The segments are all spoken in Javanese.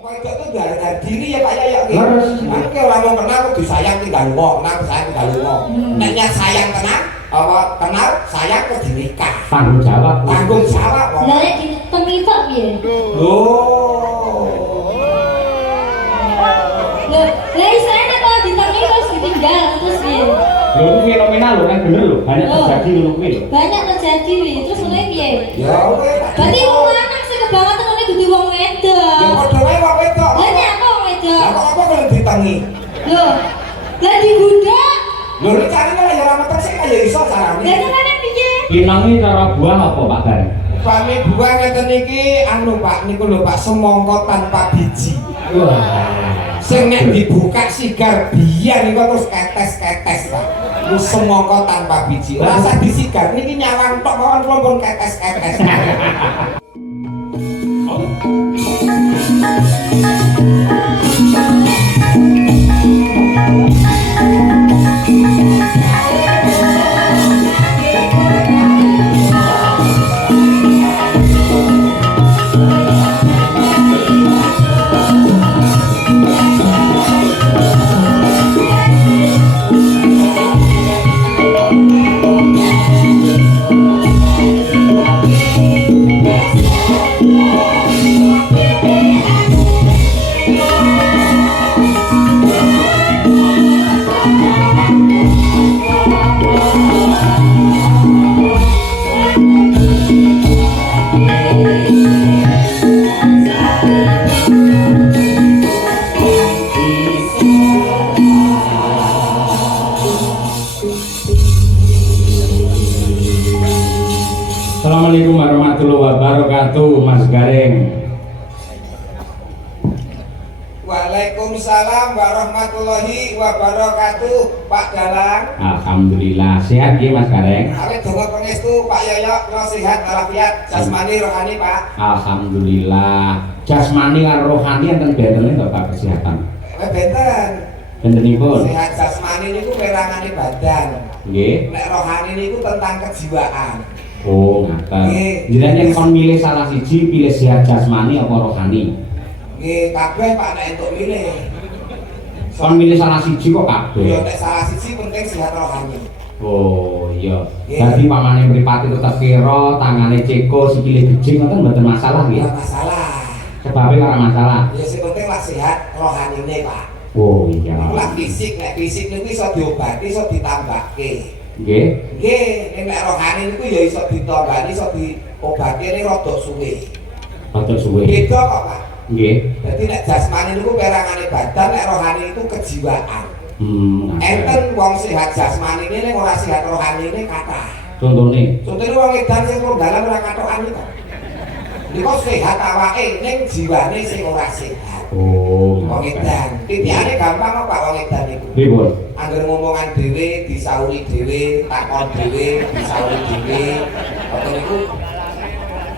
Wedok tuh harga diri ya Pak Yoyo ki. Kan ki ora mau kenal kudu sayang tinggal lunga, kenal sayang tinggal lunga. Nek nyat sayang tenan, apa kenal sayang kudu nikah. Tanggung jawab. Tanggung jawab. Lah nek ditemi tok piye? Loh. Lah isane nek kalau ditemi terus ditinggal terus piye? Lho itu fenomenal lho kan bener lho, banyak terjadi ngono kuwi lho. Banyak terjadi wi, terus mulai piye? Ya wis. Berarti wong lanang sing kebangetan ngene kudu wong wedok. Ya padha wae wong wedok. Banyak kok wong wedok. Lah kok apa kalau ditengi? Loh. Lah dibudak. Lho nek carane lah ya ora metek sik kaya iso carane. Lah carane piye? Pinangi cara buang apa Pak Bar? Upami buah ngeten iki anu Pak niku lho Pak semangka tanpa biji. Wah. Sing nek dibuka sigar biyen niku terus ketes-ketes Pak. Ku semangka tanpa biji. Ora usah disigar niki nyawang tok mawon kula pun ketes-ketes. Assalamualaikum warahmatullahi wabarakatuh, Mas Gareng. Waalaikumsalam warahmatullahi wabarakatuh, Pak Dalang. Alhamdulillah sehat nggih Mas Gareng. Awit donga pangestu Pak Yoyo kula sehat walafiat jasmani rohani Pak. Alhamdulillah. Jasmani karo rohani enten bentene Bapak kesehatan. Benten. Bentenipun. Sehat jasmani niku perangane badan. Nggih. Nek rohani niku tentang kejiwaan. Oh, ngaten. Nggih. Jenengan yen kon milih salah siji, pilih sehat jasmani apa rohani? Nggih, kabeh Pak nek entuk milih. Kon milih salah siji kok Ya kabeh. nek salah siji penting sehat rohani. Oh, iya. Nggih. Dadi pamane mripate tetep kira, tangane ceko, sikile gejing ngoten mboten masalah nggih. Ora masalah. Sebabnya ora masalah. Ya sing penting lah sehat rohanine Pak. Oh, iya. Lah fisik, nek fisik niku iso diobati, iso ditambahke. Nggih. Nggih, nek rohani niku ya iso ditambani, iso diobati ning rada suwe. Rada suwe. Beda kok Pak. Nggih. Jadi nek jasmani niku perangane badan, nek rohani itu kejiwaan. Ngaten. Enten wong sehat jasmani ini ning ora sehat rohani ini kathah. Contone. Contohnya wong edan sing wong dalan ora kathokan iki. Niku sehat awake ning jiwane sing ora sehat. Oh, Wong edan, titikane gampang kok Pak wong edan niku. Pripun? Angger ngomongan dhewe, disauri dhewe, takon dhewe, disauri dhewe. Ngoten niku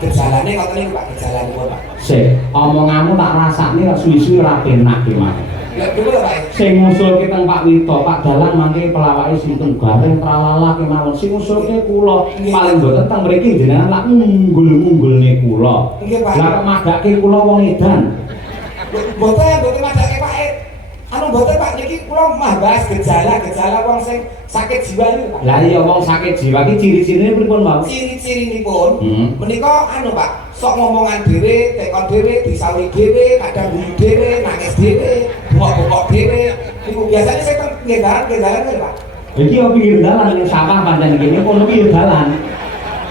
gejalane ngoten niku Pak, gejalanipun Pak. Sik, omonganmu tak rasakne kok suwi-suwi ora penak ki, Mas. Ya dulu Pak. Sing ngusulke teng Pak Wito, Pak Dalang mangke pelawake sinten Gareng tralala kemawon. Sing ngusulke kula paling mboten teng mriki jenengan lak unggul-unggulne kula. Nggih Pak. Lah kok madake kula wong edan. Mboten madake Pak. Anu mboten Pak niki kula mah bahas gejala-gejala wong sing sakit jiwa niku Pak. Lah iya wong sakit jiwa ki ciri-cirine pripun, Pak? Ciri-cirinipun menika anu Pak, sok ngomongan dhewe, tekon dhewe, disauri dhewe, kadang guyu dhewe, nangis dhewe, bengok-bengok dhewe. Niku biasane sing teng ngedalan lho Pak. Iki yo pinggir dalan ning sawah pancen iki kono ki yo dalan.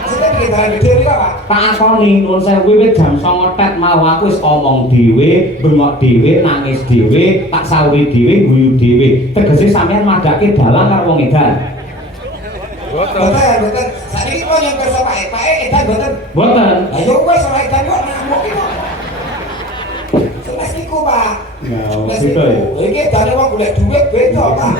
Maksudnya pinggir dalan gede niku Pak. Tak akoni nuwun sewu wiwit jam 09.00 tet mau aku wis omong dhewe, bengok dhewe, nangis dhewe, tak sauri dhewe, guyu dhewe. Tegese sampean madake dalan karo wong edan. Boten. Sakniki kula nyampe sapa Pak edan boten. Mboten. Lah yo wis ora edan kok ngamuk iki. Semes niku Pak. Ya, Wes gitu ya. niku. Iki edane wong golek dhuwit beda Pak.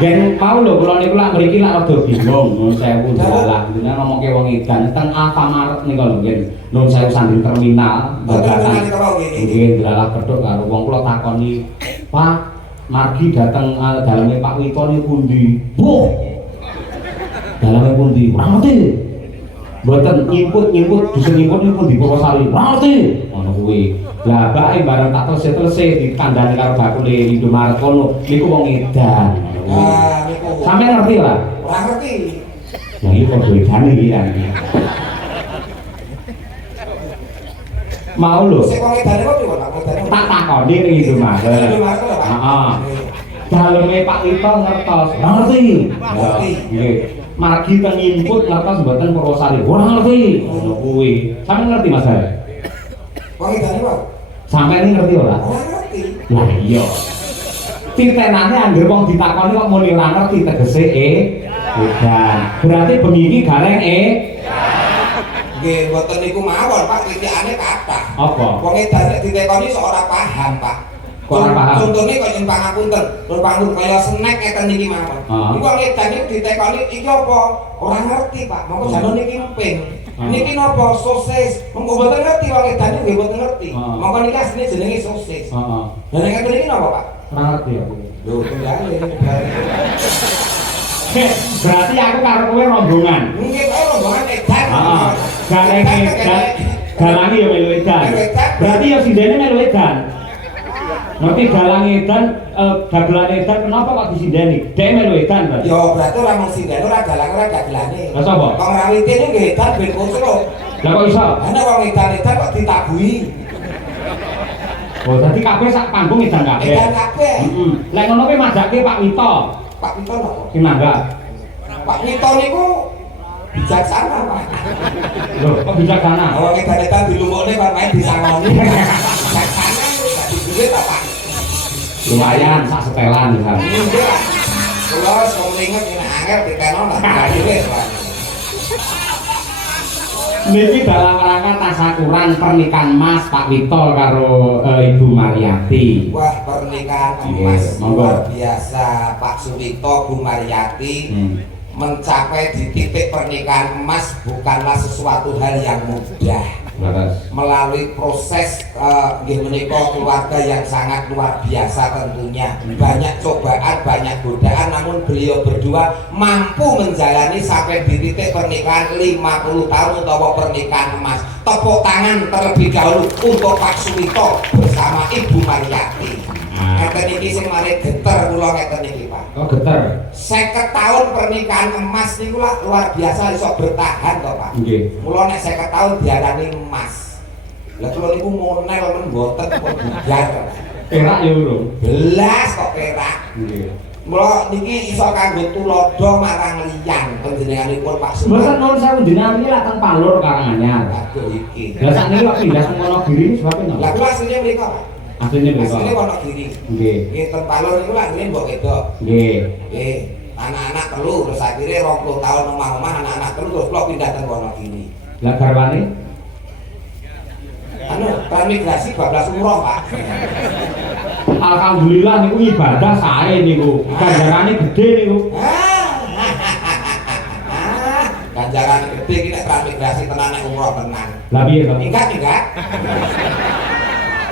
Gen mau lho kula niku lak mriki lak rada bingung nuwun sewu dalah. Jenengan ngomongke wong edan teng Alfamart niku lho nggih. Nuwun sewu sanding terminal. Nggih, dalah kethuk karo wong kula takoni, "Pak, margi dateng daleme Pak Wito niku pundi?" "Buh. Daleme pundi?" "Ora ngerti." "Mboten nyimput dusun nyimput niku pundi Purwosari?" "Ora ngerti." Ngono kuwi. Lah bae bareng tak telese dikandani karo bakule Indomaret kono niku wong edan. Nah, niku. Sampe ngerti ora? Ora ngerti. Ya iki padha edane iki ya. Mau lho. Sing wong edane kok piye, Pak? Edane. Tak takoni ning Indomaret. Indomaret lho, Pak. Heeh. Daleme Pak Wito ngertos. Ora ngerti. Ngerti. Nggih. Margi teng input ngertos mboten Purwosari. Ora ngerti. Ngono kuwi. Sampe ngerti Mas? Wong edane kok. Sampe ini ngerti ora? Ora ngerti. Lah iya. Titenane anggere wong ditakoni kok muni ora ngerti tegese edan. Berarti bengi iki gareng Nggih, mboten niku mawon, Pak. Titikane kathah. apa? Wong edan nek ditekoni sok ora paham, Pak. Kok ora paham? Contone kok yen pangapunten, lur pangapunten kaya snack ngeten niki mawon. Niku wong edan niku ditekoni iki apa? Ora ngerti, Pak. Monggo jalur niki emping. Niki napa? Sosis. Monggo mboten ngerti wong edan niku nggih mboten ngerti. Monggo niki asline jenenge sosis. Heeh. Lah nek ngeten niki napa, Pak? Ora ngerti aku. Lho, tunggale. Berarti aku karo kowe rombongan. Nggih, kok rombongan edan. Heeh. Gareng edan. Galangi ya melu edan. Berarti ya sindene melu edan. Ngerti galang edan, dagelan edan kenapa kok disindeni? Dhek melu edan, Mas. Yo berarti ora mung sindene ora galang ora dagelane. Lah sapa? Wong rawite niku nggih edan ben kocok. Lah kok iso? Ana wong edan-edan kok ditabuhi. Oh, dadi kabeh sak panggung edan kabeh. Edan kabeh. Heeh. Lek ngono kuwi majake Pak Wito. Pak Wito napa? Sing nanggap. Pak Wito niku bijaksana, Pak. Loh, kok bijaksana? Wong edan-edan dilumukne kok main disangoni. Bijaksana dadi duwe ta, Pak? Lumayan sak setelan misalnya. Nggih, Pak. Kula wis inget yen angel ditenon lah dhewe, Pak. Niki dalam rangka tasakuran pernikahan Mas Pak Wito karo Ibu Mariati. Wah, pernikahan emas luar biasa. Pak Suwito, Bu Mariati mencapai di titik pernikahan emas bukanlah sesuatu hal yang mudah. Melalui proses nggih menika keluarga yang sangat luar biasa tentunya. Banyak cobaan, banyak godaan, namun beliau berdua mampu menjalani sampai di titik pernikahan 50 tahun utawa pernikahan emas. Tepuk tangan terlebih dahulu untuk Pak Suwito bersama Ibu Mariati. Ngeten iki sing mari geter kula ngeten iki, Pak. Oh, geter. 50 tahun pernikahan emas niku lah luar biasa iso bertahan kok, Pak. Nggih. Mula nek 50 tahun diarani emas. Lah kula niku monel men mboten kok bugar. Perak ya urung. Belas kok perak. Nggih. Mula niki iso kanggo tulodo marang liyan panjenenganipun Pak Suwito. Mboten nuwun sewu jenengan iki lak teng Palur Karanganyar. Aduh iki. Lah sakniki kok pindah ke Wonogiri sebabnya napa? Lah kula asline mriko, Pak. Asline mriko. Asline Wonogiri. Nggih. Nggih ten Palur niku lak ngene mbok wedok. Nggih. Nggih. Anak-anak telu terus akhirnya 20 tahun omah-omah anak-anak telu terus kula pindah ten Wonogiri. Lah garwane? Anu, transmigrasi bablas umroh, Pak. Alhamdulillah niku ibadah sae niku. Ganjarane gede niku. Ganjaran gede iki nek transmigrasi tenan nek umroh tenan. Lah piye to? Minggat.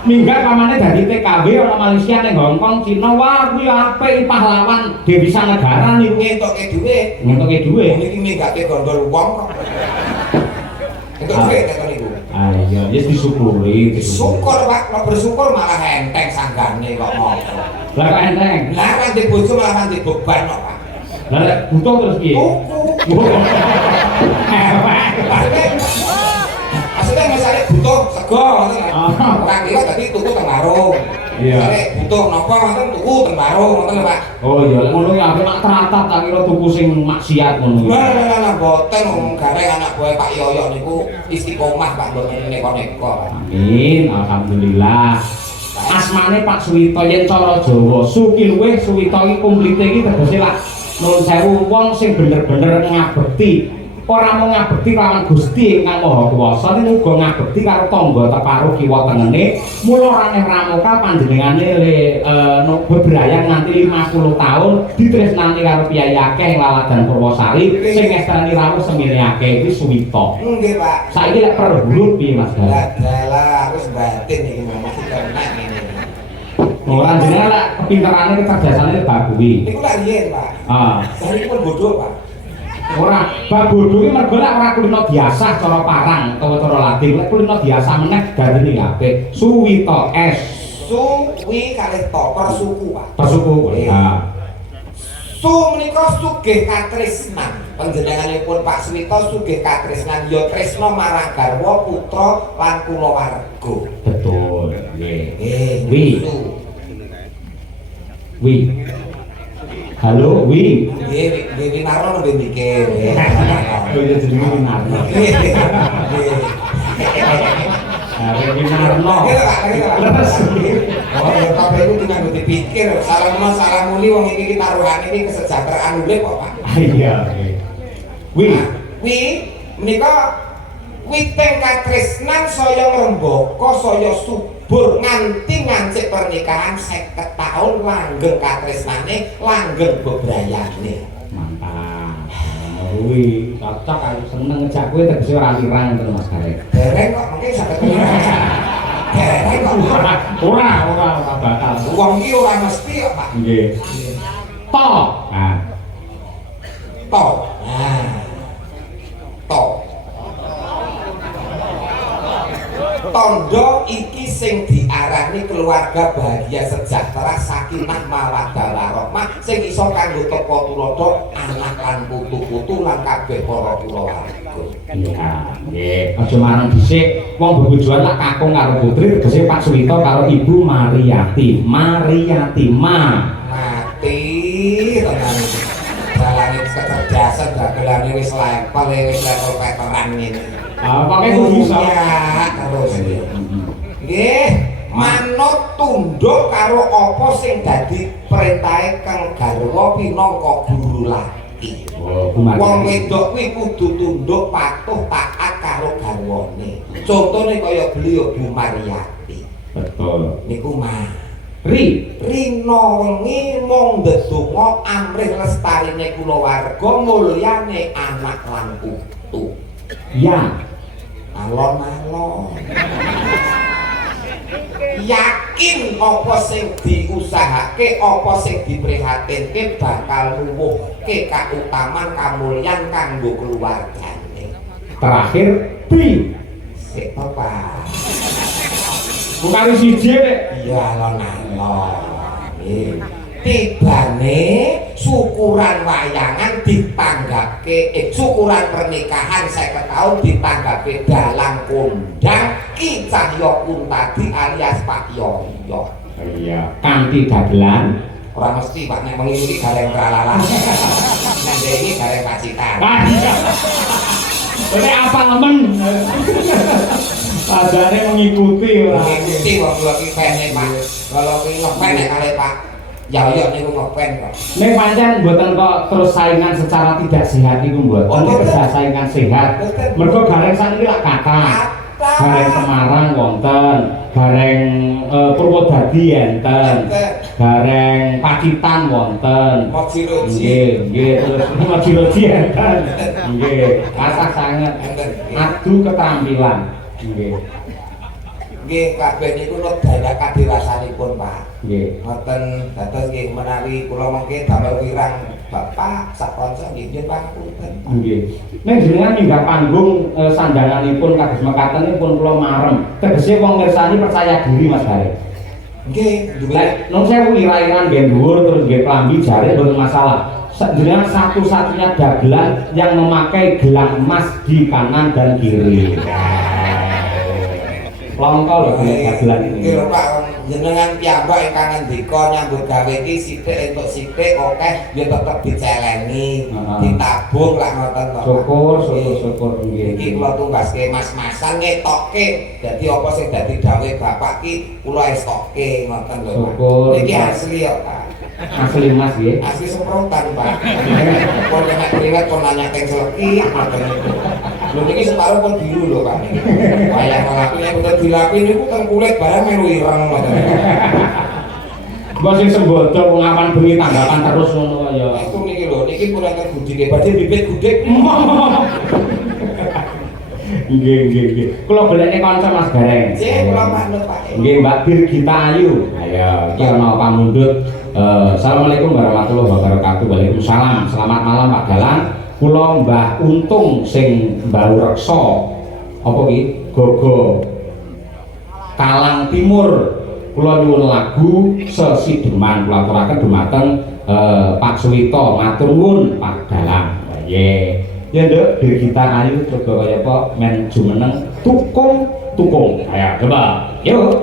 Minggat pamane dadi TKW ana Malaysia ning Hongkong, Cina, wah kuwi apik pahlawan devisa negara niku. Ngentuke dhuwit. Ngentuke dhuwit. Niki minggate gondol wong kok. Entuk dhuwit tekan niku. Ah iya, wis disyukuri, Syukur, Pak. Nek bersyukur malah enteng sanggane kok ngopo. Lah kok enteng. Lah kan di bojo malah kan di beban kok, Pak. Lah lek butuh terus piye? Tuku. Maksudnya misalnya butuh sego, orang kira tadi tuku teng warung. Iya. Misalnya butuh nopo ngoten tuku teng warung ngoten lho, Pak. Oh iya, ngono ya aku nak teratat tak kira tuku sing maksiat ngono. Lah boten wong gareng anak buah Pak Yoyo niku istiqomah Pak mboten neko-neko. Amin, alhamdulillah. Asmane Pak Suwito yen cara Jawa, Sukiluwih Suwito iki komplite iki tegese lak nuwun sewu wong sing bener-bener ngabekti. Ora mau ngabekti lawan Gusti Ingkang Maha Kuwasa niku uga ngabekti karo tangga teparuh kiwa tengene. Mula Raneh Pramuka panjenengane bebrayang nganti 50 tahun ditresnani karo piyai akeh laladan Purwosari sing ngestani rawuh semene akeh iki Suwito. Nggih, Pak. Saiki lek perhulut piye Mas Gal? Lah wis batin iki ngomong tenan ngene. Ora jenengan lek kepinterane kecerdasane bagus kuwi. Niku lak riyen, Pak. Ah. Saiki pun bodoh, Pak. Ora, bab bodho iki mergo lek ora kulino biasa cara parang utawa cara lading, lek kulino biasa meneh dadine apik. Suwita es. Suwi kalih to persuku, Pak. Persuku. Ya. Su menika sugih katresnan. Panjenenganipun Pak Suwita sugih katresnan ya tresna marang garwa, putra lan kulawarga. Betul. Nggih. Wi. Wi. Halo, Wi. Nggih, Winarno nembe mikir. Oh iya jenenge Winarno. Winarno. Terus. Oh, ya kabeh iku tinggal dipikir, salah muni wong iki taruhan iki kesejahteraan urip kok, Pak. Iya, Wi. Wi menika witing katresnan saya ngrembaka saya subur nganti ngancik pernikahan 50 tahun langgeng katresnane langgeng bebrayane. Mantap. Wi, cocok aku seneng ngejak kowe tegese ora lirang ngono Mas Gareng. Dereng kok mungkin saged lirang. Dereng kok Ora bakal. wong iki ora mesti kok, Pak. Nggih. To. Nah, To. Nah. To. Tondo iki sing diarani keluarga bahagia sejahtera sakinah mawaddah warahmah sing iso kanggo teka tulodo anak lan putu-putu lan kabeh para kulawarga. iya, nggih. Aja marang dhisik wong bebujuan lak kakung karo putri tegese Pak Suwita karo Ibu Mariyati. Mariyati Mati tenan. Jalane kecerdasan dagelane wis level veteran ngene. pakai kudu bisa. Terus. Nggih, manut tunduk karo apa sing dadi perintahe kang garwa pinangka guru laki. Oh, Wong wedok kuwi kudu tunduk patuh taat karo garwane. Contone kaya beliau Bu Mariyati. Betul. Niku mah Rina wengi mung ndedonga amrih lestarine kulawarga mulyane anak lan putu. Ya. Alon-alon. Yakin apa sing diusahake, apa sing diprihatinke bakal nuwuhke kautaman kamulyan kanggo keluargane. Terakhir Bi. Sik apa? Bukan siji nek. Iya alon-alon. Tibane syukuran wayangan ditanggapke syukuran pernikahan 50 tahun ditanggapke dalang kondang Ki Cahya Kuntadi alias Pak Yoyo. Iya, kanthi dagelan Ora mesti Pak nek mengiringi gareng tralala. Nek iki gareng pacitan. Ini apa men? Padahal mengikuti orang. Mengikuti wong iki pene Pak. Kalau ki ngepen nek kali Pak Yoyo niku ngepen kok. Nek pancen mboten kok terus saingan secara tidak sehat niku mboten. Oh, Ini kerja saingan sehat. Mergo gareng sakniki lak kathah. Gareng Semarang wonten, gareng Purwodadi enten, gareng Pacitan wonten. Mojiroji. Nggih, terus Mojiroji enten. Nggih, kathah sanget. Adu keterampilan. Nggih. Nggih, kabeh niku nut dadak kadirasanipun, Pak. Nggih. Ngoten dados nggih menawi kula mengke damel wirang Bapak sakonco nggih pangapunten. Nggih. Nek jenengan minggah panggung sandanganipun kados mekaten pun kula marem. Tegese wong mirsani percaya diri Mas Gareng. Nggih, Lek non sewu ira-iran nggih dhuwur terus nggih klambi jare mboten masalah. Jenengan satu-satunya dagelan yang memakai gelang emas di kanan dan kiri. Longkol lho dagelan ini. Nggih, Pak, jenengan piyambak ingkang ngendika nyambut gawe iki sithik entuk sithik akeh ya tetep diceleni, ditabung lah ngoten to. Syukur nggih. Iki kula tunggaske mas-masan ngetokke. Dadi apa sing dadi dawuh Bapak ki kula estokke ngoten lho, Pak. Syukur. Iki asli ya, Pak. Asli Mas nggih. Asli semprotan, Pak. Pun nek keringet pun nanya teng seleki ngoten niku. Lho niki separuh pun biru lho, Pak. Wayang ngelapi nek mboten dilapi niku teng kulit barang melu ireng ngoten. Mbok sing sembodo pengaman bengi tanggapan terus ngono ya. Iku niki lho, niki pun enten gudine badhe bibit gudik. Nggih. Kula golekne kanca Mas Gareng. Nggih, kula manut, Pak. Nggih, Mbak Birgita Ayu. Ayo, iki ana pamundhut. Assalamualaikum warahmatullahi wabarakatuh. Waalaikumsalam. Selamat malam Pak Dalang. kula Mbah Untung sing mbau reksa apa iki Gogo Kalang Timur kula nyuwun lagu Sesideman kula aturaken dumateng Pak Suwito matur nuwun Pak Dalang. Nggih. Ya Nduk, Dirgita ayu coba kaya apa men jumeneng tukung. Ayo coba. Yuk.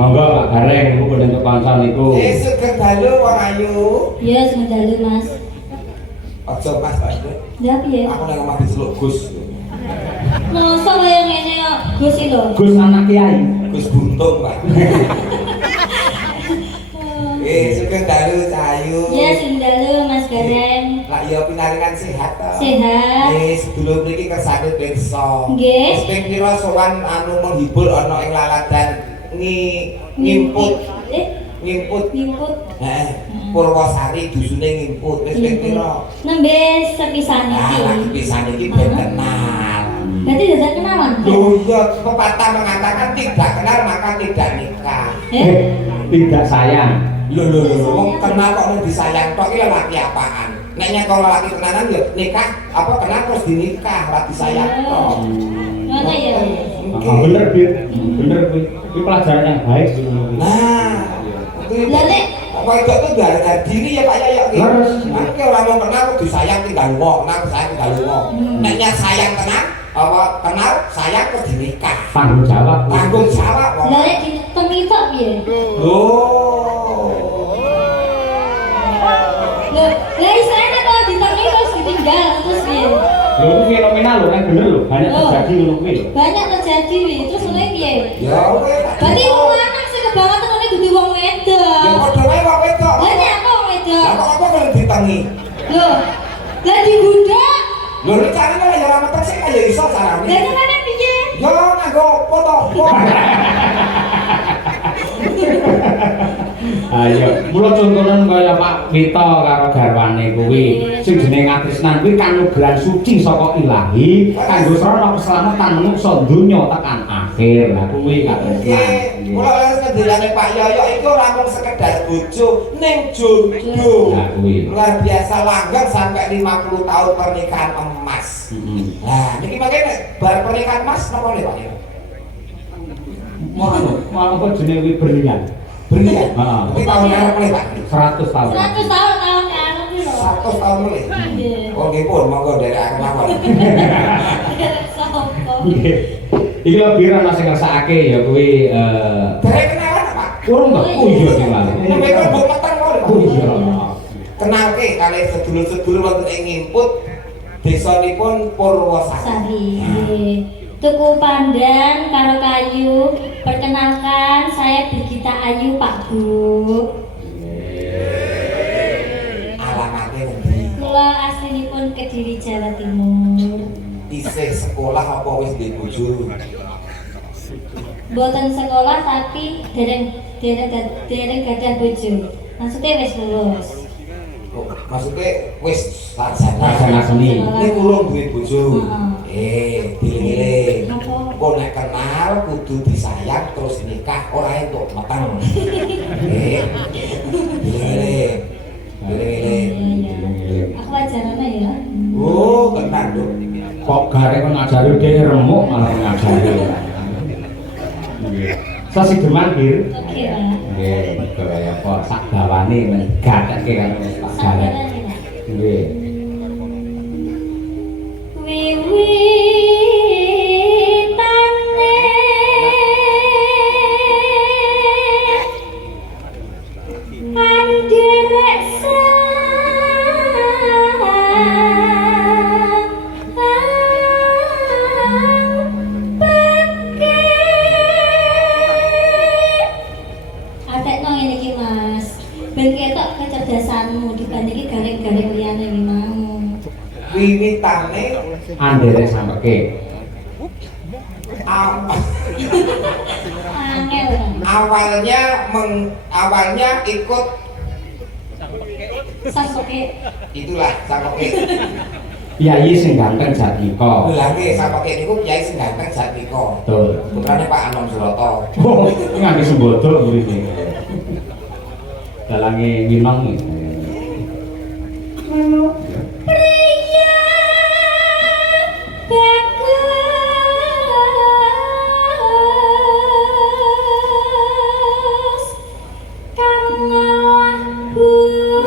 Monggo Pak Gareng niku pun entuk kanca niku. Sugeng dalu wong ayu. Iya, sing dalu Mas. Aja Mas Pak. Ya piye? Aku nang omah diceluk Gus. Mosok kaya ngene kok, Gus iki lho. Gus anak Kiai. Gus Buntung, Pak. Sugeng dalu ayu. Iya, sing dalu Mas Gareng. Lah ya pinaringan sehat to. Sehat. Sedulur mriki kersane pirsa. Nggih. Wis ping pira sowan anu menghibur ana ing laladan ngimput. Ngimput. Heeh. Purwosari dusune ngimput. Wis ping pira? Nembe sepisan iki. Lagi pisan iki ben kenal. Berarti dadak kenalan. Loh iya, pepatah mengatakan tidak kenal maka tidak nikah. Tidak sayang. Loh, wong kenal kok mung disayang tok iki lelaki apaan? Nek nyekol lelaki tenanan ya nikah apa kenal terus dinikah, ora disayang tok. Ngono ya. Bener, Bir. Bener kuwi. Kuwi pelajaran yang baik ngono kuwi. Nah, Lah nek apa itu tuh gara diri ya Pak ya iki. Mangke ora mau kenal kok disayang tinggal lunga, kenal sayang tinggal lunga. Nek nya sayang tenan apa kenal sayang kok dinikah. Tanggung jawab. Tanggung jawab kok. lah nek ditemitok piye? Loh. Lah isane kok ditemi terus ditinggal terus piye? Lho itu fenomena lho kan bener lho, banyak terjadi ngono kuwi lho. Banyak terjadi wi, terus ngene piye? Ya wis. Berarti wong lanang sing kebangetan ngene dudu wong wedok. Ya padha wae wong wedok. Lah nek apa wong wedok? Lah kok apa kalau ditengi? Lho. Lah digundak. Lho nek carane ya ora metek sik kaya iso carane. Lah carane piye? Yo nganggo foto. Ayo, mula contonan kaya Pak Wito karo garwane kuwi sing jeneng Atrisnan kuwi kanugrahan suci saka Ilahi kanggo srana keselamatan manungsa donya tekan akhir. Lah kuwi Katrisnan. Mula wis ngendilane Pak Yoyo iku ora mung sekedar bojo ning jodoh. Lah kuwi. Luar biasa langgeng sampai 50 tahun pernikahan emas. Nah, niki makane bar pernikahan emas napa nih Pak Yoyo? Malah kok jenenge kuwi berlian. Berlian. Heeh. Tapi tahun ngarep mulai Pak. 100 tahun. 100 tahun ngarep iki lho. 100 tahun mulai. Nggih. Oh nggih pun monggo derekaken mawon. Sopo? Nggih. Iki lho pira sing ngersakake ya kuwi Derek kenalan Pak. urung to? Oh iya kenalan. Mereka mbok peteng wae. Oh iya. Kenalke kalih sedulur-sedulur wonten ing Ngimput desanipun Purwosari. Sari. Nggih. Tuku pandan karo kayu. Perkenalkan saya Dirgita Ayu Pak Bu. Alamate ngendi? Kula aslinipun Kediri Jawa Timur. Isih sekolah apa wis duwe bojo? Boten sekolah tapi dereng gadah bojo. Maksudnya wis lulus. Oh, maksudnya wis sarjana. Sarjana seni. Nek urung duwe bojo. Heeh. Dieling-eling. Napa? Kok nek kenal kudu disayang terus nikah ora entuk meteng. Dieling-eling. Dieling-eling. Aku ajarane ya. Oh, kenal lho. Kok garek kok ngajari dhewe remuk malah ngajari. Nggih. Sesideman Bir. Oke, Pak. Nggih, kaya apa sak gawane men gatekke karo Pak Garek. Nggih. Wiwitane. mulane Andere sampeke. Angel kan. awalnya ikut Sampai itulah sapoke. Kiai sing ganteng Jatmiko. Lha nggih sapoke niku kiai sing ganteng Jatmiko. Betul. Putrane Pak Anom Suroto. Oh, nganti sembodo mriki. Dalange Winong iki. pria bagus kalah budaya.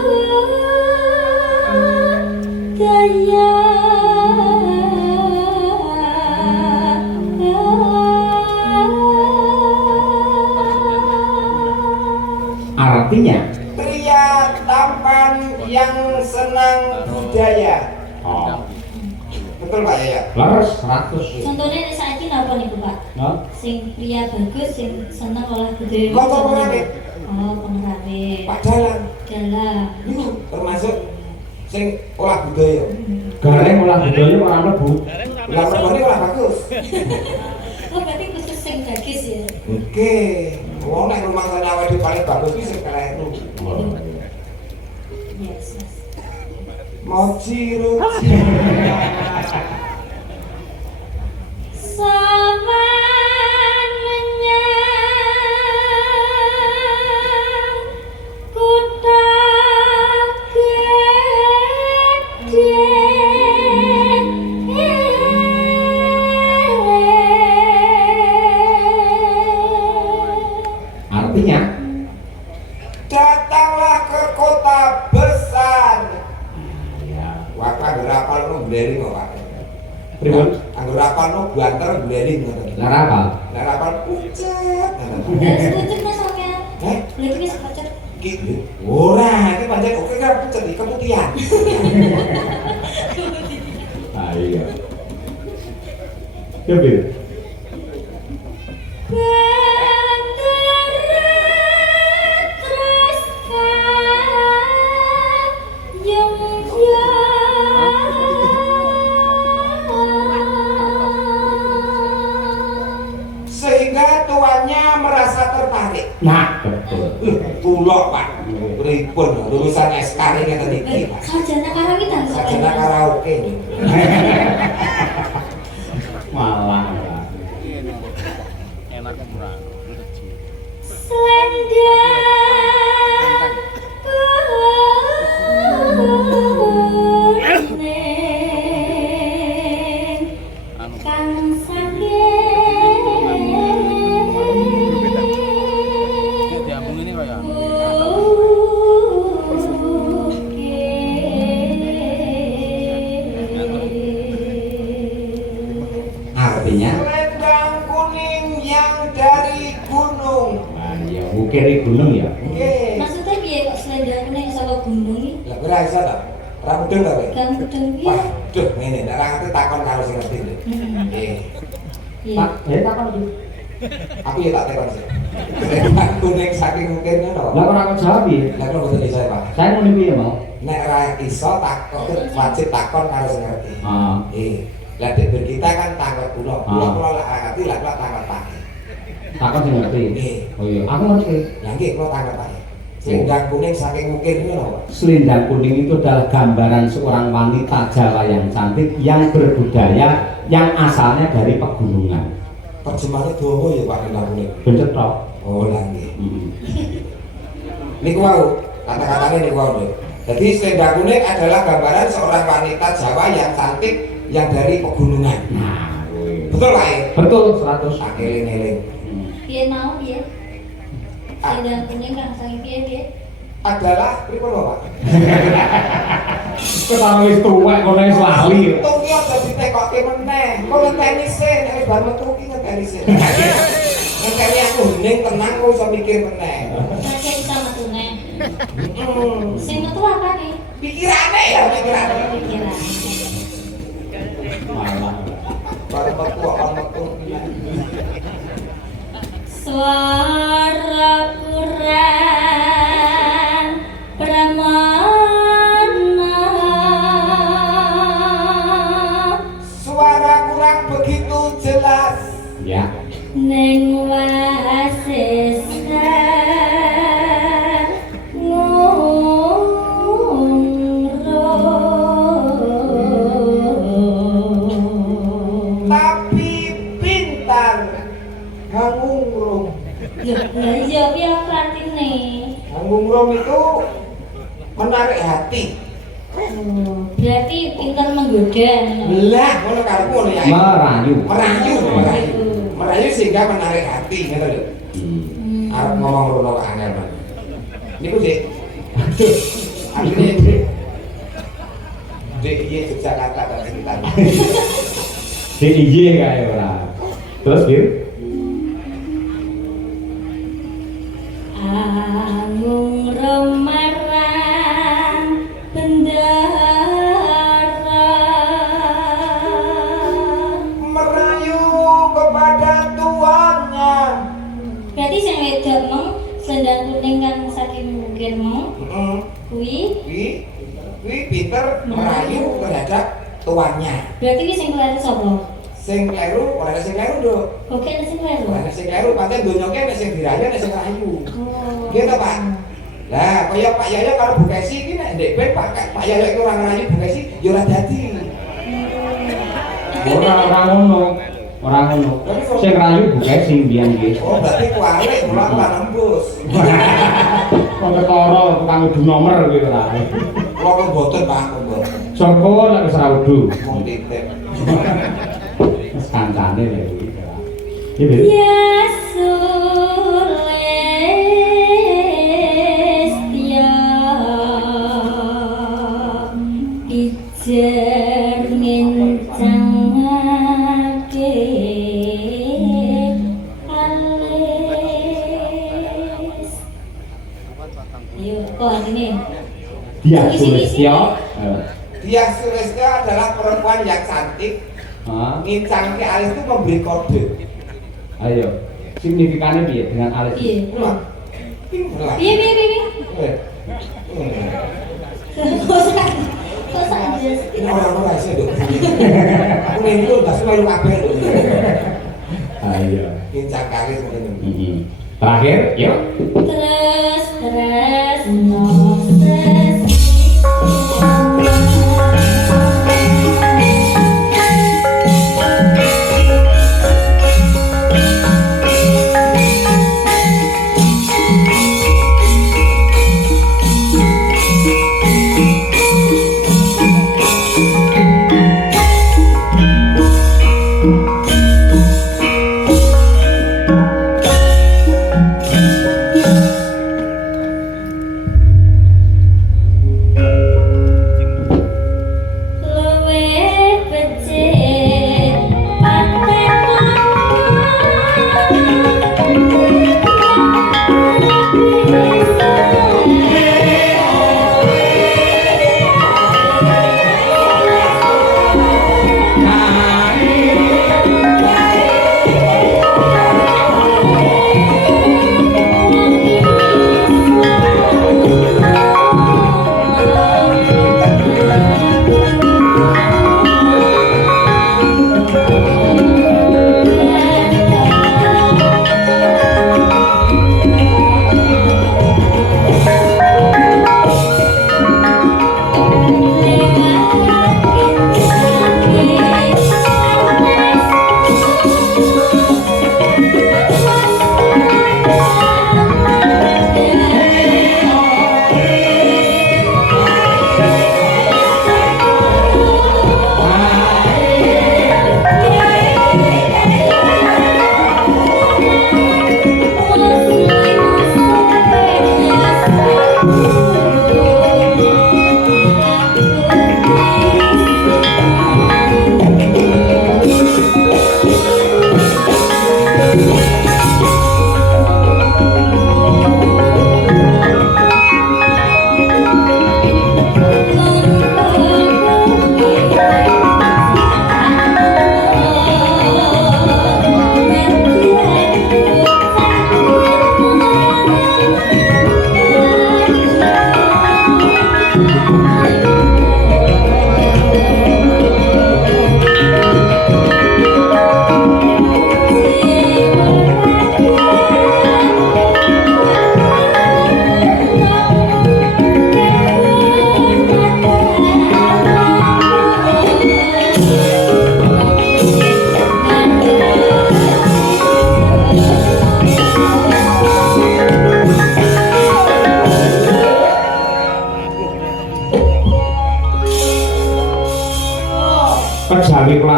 Artinya, Pria tampan yang senang budaya. oh, Betul Pak ya? leres 100. Contohnya nek saiki napa niku Pak? No? Sing pria bagus sing seneng olah budaya. Kelompok pengrajin. Oh, pengrajin. Pak Dalang. Dalam. Niku termasuk sing olah budaya. Gareng olah budaya ora mlebu. Lah mergone olah bagus. Oh, berarti khusus sing bagus ya. Oke. Wong nek rumah senyawa di paling bagus iki sing keren. Yes, Mas. Mochi ruci. Saman menyang kota gede. Artinya, Datanglah ke kota besar. ya, Waka gerapal no bleri kok Pak. pripun? Anggur rapal no banter bleri ngoten. Lara apa? Nek rapal pucet. Ya, sepucuk Mas sampean. Heh, Lagi wis pucuk. iki ora, iki pancen oke kan pucet iki keputihan. Ah iya. Coba. Sehingga tuannya merasa tertarik. Nah, betul. Kula Pak, pripun lulusan SK ngeten iki Pak. Sarjana karawitan kok. Sarjana karaoke. Malah. Enaknya murah. Selendang kuning kang Diambung ini Pak ya. Artinya, Selendang kuning yang dari gunung. nah, ya mungkin di gunung ya. Nggih. Maksudnya piye kok selendang kuning saka gunung iki? Lah ora iso to. Ora mudeng to kowe. Gak mudeng piye? Waduh, ngene nek ora ngerti takon karo sing ngerti lho. Nggih. Iya. Pak, ya tak apa iki? Aku ya tak takon sih. Selendang kuning saking mungkin ngono. Lah ora kok jawab ya. Lah kok mboten iso Pak. Saya mau piye mau? Nek ora iso takon wajib takon karo sing ngerti. Ah, Lah dek kita kan tanglet kula. Kula Ah. kula lak ora ngerti lah kula tanglet Pak. takon sing ngerti. Nggih. Oh iya, aku ngerti. Lah nggih kula tanglet Pak. Selendang kuning saking mungkin ngono Pak. Selendang kuning itu adalah gambaran seorang wanita Jawa yang cantik, yang berbudaya, yang asalnya dari pegunungan. Terjemahnya dawa ya Pak selendang kuning. Bener toh? Oh lah nggih. Hmm. Niku wau, kata-katanya niku wau lho. Jadi selendang kuning adalah gambaran seorang wanita Jawa yang cantik yang dari pegunungan. Nah, wih. Betul Pak ya? Betul 100. Tak eling-eling. Hmm. Piye mau piye? Selendang kuning kang saking piye? Adalah pripun Pak? Ketang wis tuwek kono wis lali. Tunggu aja ditekokke meneh. Kok ngenteni sih nek wis bar metu ki ngenteni sih. Ngenteni aku hening tenang kok iso mikir meneh. Saya bisa metune. Hmm. Sing metu apa nih? Pikirane ya pikirane. Pikiran. Malah. Bar metu kok metu. Suara kurang pramana jelas. Ya. Neng wasesa Tapi pintar ngangungrum. Lah iya piye artine? Ngangungrum itu menarik hati. Berarti pintar menggoda. Lah, ngono karepmu ngono ya. Merayu. Merayu sehingga menarik hati ngono lho. Arep ngomong rono kok angel man. Niku Dik. Aduh. Akhirnya Dik. Dik iya Yogyakarta tak cerita. DIY kae ora. Terus Bir? Angung remarang bendara Merayu kepada tuannya. berarti sing wedok mong sendal kuning kan saking mungkin mong Heeh. kuwi Kuwi pinter merayu terhadap tuannya. berarti iki sing kleru sapa? Sing kleru, ora sing kleru, Nduk. Oke ana sing kleru. Ora sing kleru, pancen donya ki nek sing dirayu nek sing rayu. Oh. Nggih ta, Pak? Lah, kaya Pak Yaya karo Bu Kesi iki nek ndek ben Pak Yaya iki ora ngerayu Bu Kesi, ya ora dadi. Ora ngono. Ora ngono. Sing rayu bukae sing mbiyen nggih. Oh, berarti kualik kula ora nembus. Kok ketara tukang udu nomor kuwi ora. Kula kok mboten, Pak, kok mboten. Soko lek wis ra udu. Wong titip. Wis kancane lek iki. Iya, Bir. Yesulestia pijer ngencangake alis. Yo, kok ini? Dia Sulistyo. Dia Sulistyo adalah perempuan yang cantik. Hah? Ngincangke alis itu memberi kode. Ayo. Signifikannya piye dengan alis? Iya. Lah. Lah. Iya, iya, iya. Eh. Kok sak jelas. Ini orang-orang sih, Dok. Aku main itu enggak selalu kabeh, Dok. Ayo. Ngincang alis ngono. Terakhir, yuk. Terus noses.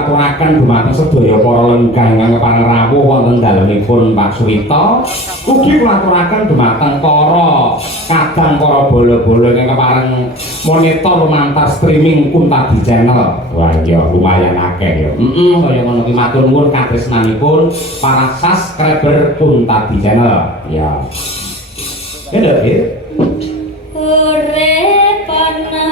aturaken dumateng sedaya para lenggah ingkang kepareng rawuh wonten dalemipun Pak Suwito. Ugi kula aturaken dumateng para kadang para bola-bola ingkang kepareng monitor lumantar streaming Kuntadi Channel. Wah iya lumayan akeh ya. Kaya ngono ki matur nuwun katresnanipun para subscriber Kuntadi Channel. Ya. Kendel nggih. Urip ana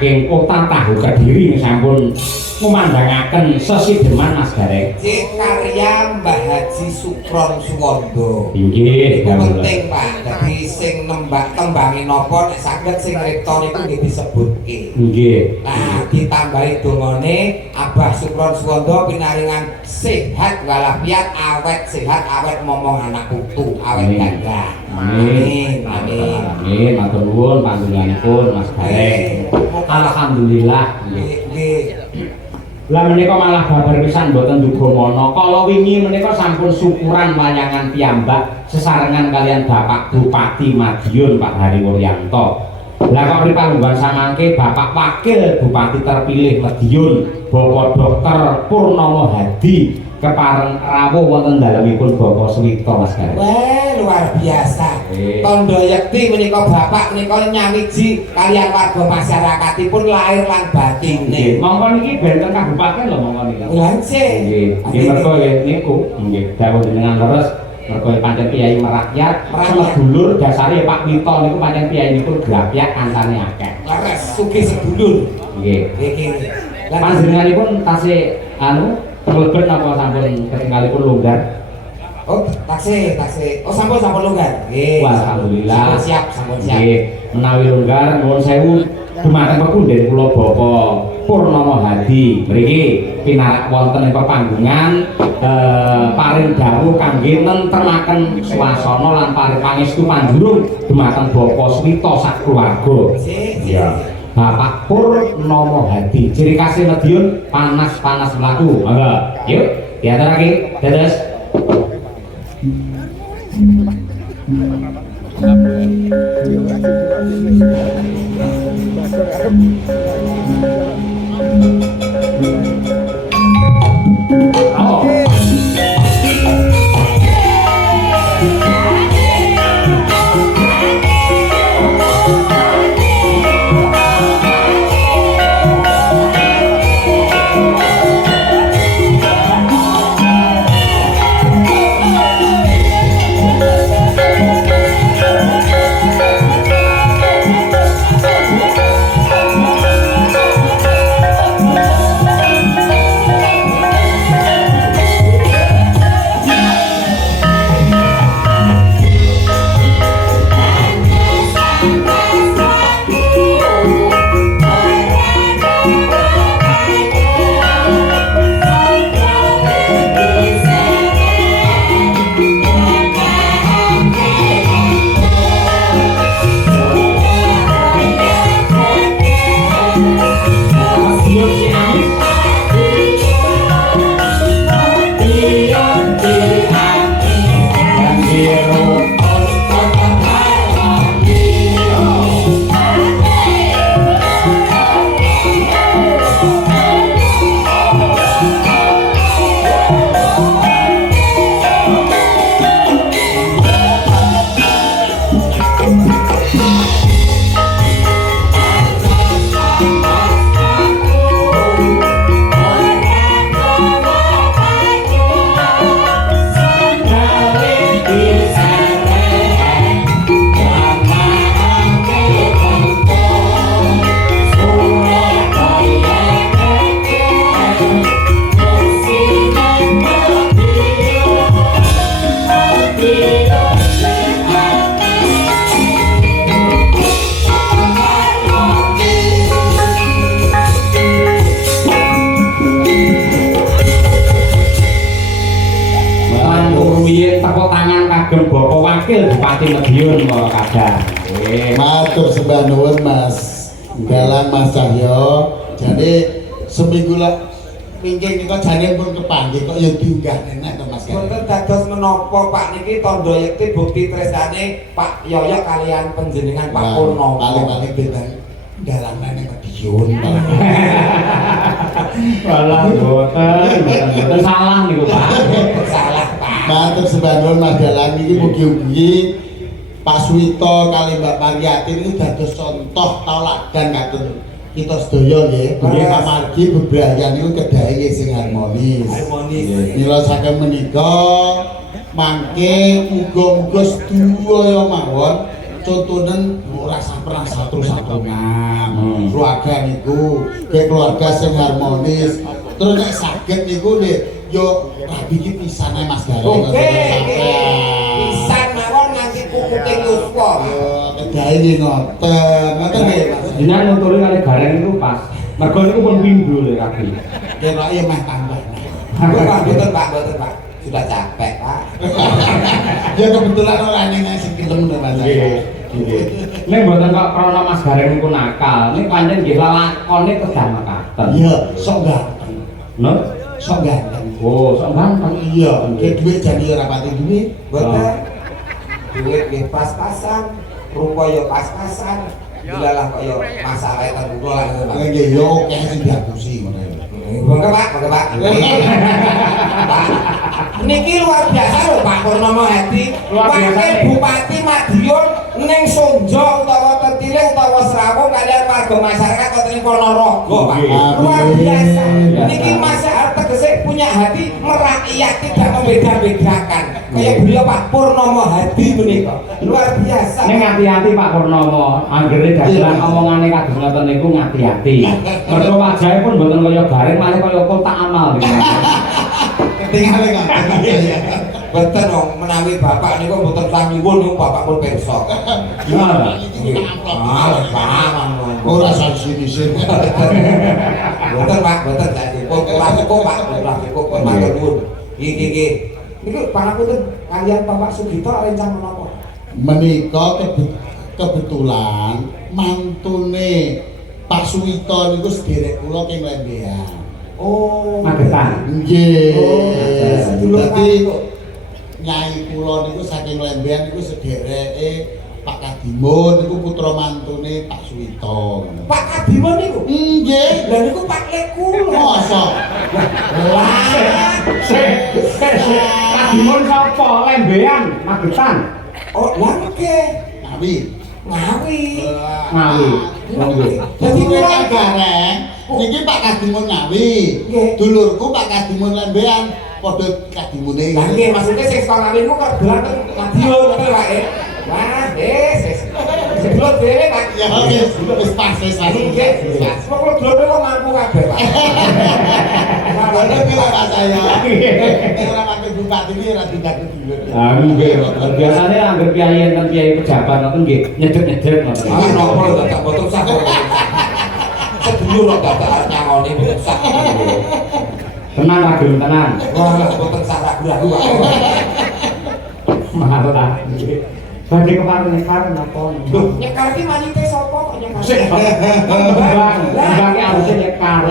saking kota Tahu Kediri sampun memandangaken sesideman Mas Gareng. Cek karya Mbah Haji Sukron Suwondo. Nggih, Iku penting Pak. Dadi sing nembak tembange napa nek saged sing ripta niku nggih disebutke. Nggih. Nah, ditambahi dongane Abah Sukron Suwondo pinaringan sehat walafiat, awet sehat, awet momong anak putu, awet gagah. Amin. Amin. Amin. Matur nuwun panjenenganipun Mas Gareng. Alhamdulillah. Nggih. Lah menika malah babar pisan mboten dugamana. Kala wingi menika sampun syukuran wayangan piyambak sesarengan kalian Bapak Bupati Madiun Pak Hari Wuryanto. Lah kok di Palungguan samangke Bapak Wakil Bupati terpilih Madiun Bapak Dr. Purnomo Hadi kepareng rawuh wonten dalemipun Bapak Suwito Mas Gareng. Wah, luar biasa. Tondo Yekti menika Bapak menika nyawiji kaliyan warga masyarakatipun lahir lan batin. Monggo niki benten kabupaten lho monggo niki. Lancik. Nggih, nggih mergo niku nggih dawuh jenengan leres mergo pancen piyai merakyat, sedulur dasare Pak Wito niku pancen piyai niku grapyak kancane akeh. Leres sugih sedulur. Nggih. Nggih. Panjenenganipun tasih mlebet napa sampun ketinggalipun longgar? Oh, taksih. Oh, sampun longgar. Nggih. Wah, alhamdulillah. Sampun siap. Nggih, menawi longgar nuwun sewu dumateng pepundhen kula Bapak Purnomo Hadi mriki pinarak wonten ing pepanggungan paring dawuh kangge nentremaken swasana lan paring pangestu panjurung dumateng Bapak Suwito sak keluarga. Iya. Bapak Purnomo Hadi ciri khasé Madiun panas-panas mlaku. Monggo. Yuk, diaturake dados. Wakil Bupati Madiun mau kadang. Matur sembah nuwun Mas Galang Mas Cahyo. Jadi seminggu lah mingking kita jane pun kepanggih kok ya diunggah enak to Mas. Mboten dados menapa Pak niki Tondo Yekti bukti tresnane Pak Yoyo kalian panjenengan Pak Purnomo. Paling-paling beda Galang nang Madiun. Walah mboten salah niku Pak. Salah Pak. Matur sembah nuwun Mas Galang niki mugi-mugi Pak Suwito kali Mbak Mariati ini dados contoh tauladan katun kita sedaya nggih. Nggih amargi bebrayan niku kedahe sing harmonis. Harmonis. Mila saking menika mangke muga-muga sedaya mawon contonen ora pernah satu-satungan. Keluarga niku keluarga sing harmonis. Terus nek saged niku nek yo rabi iki pisane Mas Gareng sampean. Pisan mawon nganti kukuke yuswa. Yo kedahe nggih ngoten. Ngoten nggih Mas. Jenengan nuturi kali Gareng niku pas. Mergo niku pun pindho lho rabi. Kira ya meh tambah. Mboten Pak. Sudah capek Pak. Ya kebetulan ora ning sing kelem lho Mas. Nek mboten kok krana Mas Gareng niku nakal, nek pancen nggih lakone kedah mekaten. Iya, sok ganteng. No? Sok ganteng. Oh, sok ganteng. Iya, ke duit jadi ora pati duit. Mboten. Duit nggih pas-pasan, rupa ya pas-pasan. dilalah kaya masalah ten kula lah ngono Pak. Nggih yo oke sing diapusi ngono. Monggo Pak, monggo Pak. Pak, niki luar biasa lho Pak Purnomo Hadi. Luar biasa, Wakil nih. Bupati Madiun ning Sonjo utawa Tentile utawa Serawung kalian warga masyarakat wonten ing Ponorogo Pak. Luar biasa. Niki masyarakat tegese punya hati merakyat tidak membeda-bedakan. Kayak beliau Pak Purnomo Hadi menika. Luar biasa. Ning ngati-ati Pak Purnomo, anggere dagelan omongane kados ngoten niku ngati-ati. Mergo wajahe pun mboten kaya garing, malah kaya kotak amal niku. Ketinggalan kan. Betul dong, menawi bapak niku mboten tak nyuwun niku bapak pun pirsa. Gimana? Ora sini-sini. Betul Pak, betul tak cukup. Ora cukup Pak, ora cukup pun matur nuwun. Nggih. Niku pangapunten kalian Bapak Sugito rencang menapa? Menika kebetulan mantune Pak Suwito niku sederek kula keng Lembean. Oh, Magetan. Nggih. sedulur Dadi kok. nyai kula niku saking Lembean niku sedereke Pak Kadimun niku putra mantune Pak Suwito. Pak Kadimun niku. Nggih. Lah niku Pak Leku. Masa? Lah, Kadimun sapa? Lembean, Magetan. oh langke. Ngawi. Ngawi. Ngawi. Jadi Kowe kula gareng, niki Pak Kadimun Ngawi. Nggih. Dulurku Pak Kadimun Lembean padha kadimune. Lah nggih maksudnya sing saka Ngawi niku kok dolan teng Madiun ngoten Pak. Wah, wis. Sebelum dhewe Pak. Ya wis pas wis pas. Nggih. Kok kula dolan kok mampu kabeh Pak. Padha kira Pak saya. Ora wakil bupati iki ora tindak dulur. Ah nggih, biasane anggere kiai enten kiai pejabat ngoten nggih, nyedek-nyedek ngoten. Ah nopo lho tak boten sah. Sedulur kok dadak nyangoni boten sah. Tenang Pak Gelem, tenang. Wah, boten sah ragu-ragu Pak. Matur ta. Badhe keparing napa? Lho, nyekar iki mayite sapa kok nyekar? Bang harusnya nyekar.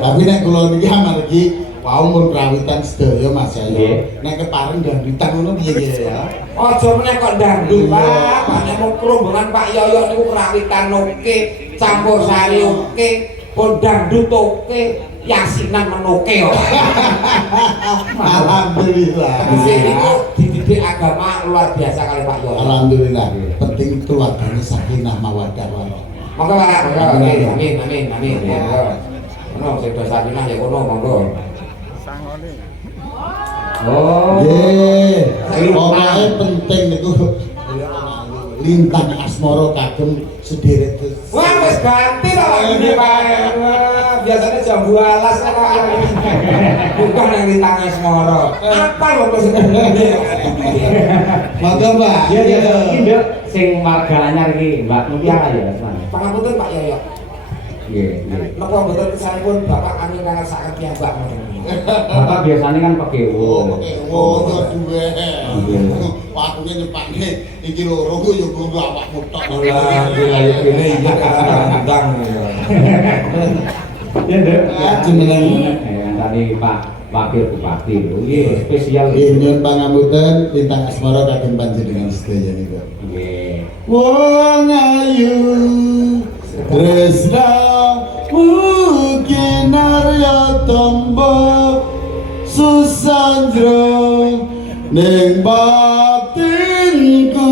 Tapi nek kula niki amargi wau mun prawitan sedaya Mas ya. Nggih. Nek kepareng dangdutan ngono piye ya? Aja meneh kok ndangdut Pak. Pak nek mung rombongan Pak Yoyo niku kerawitan oke, campur sari oke, pun dangdut oke, yasinan menoke kok. Alhamdulillah. Dhisik niku dididik agama luar biasa kali Pak Yoyo. Alhamdulillah. Penting keluargane sakinah mawaddah warahmah. Monggo Pak, monggo. Amin. Monggo. Ono sing dosa dinah ya kono monggo. Sangone. Oh. Nggih. Pokoke penting niku lintang asmara kagem sedherek. Wah, wis ganti to lagune Pak. Wah, biasanya jam 12 kok. Bukan yang di tangan Semoro. Apa lho kok sing ngene? Monggo, Pak. Iya, iki Nduk sing marga anyar iki, Mbak Mutiara ya, Mas. Pangapunten Pak Yoyo. Nggih. Napa mboten kesanipun Bapak kami ngrasakaken piyambak ngoten. Bapak biasanya kan pegewo. Oh, duwe. Aku ini nyepakne iki loro ku yo guru awakmu tok. Lah, gila iya kan ndang ya. Ya, Nduk. Jenengan Tadi Pak Wakil Bupati lho. Nggih, spesial. nggih nyuwun pangapunten lintang asmara kagem panjenengan sedaya niku. Nggih. Wong ayu tresna mungkin arya tombo susandro ning batinku.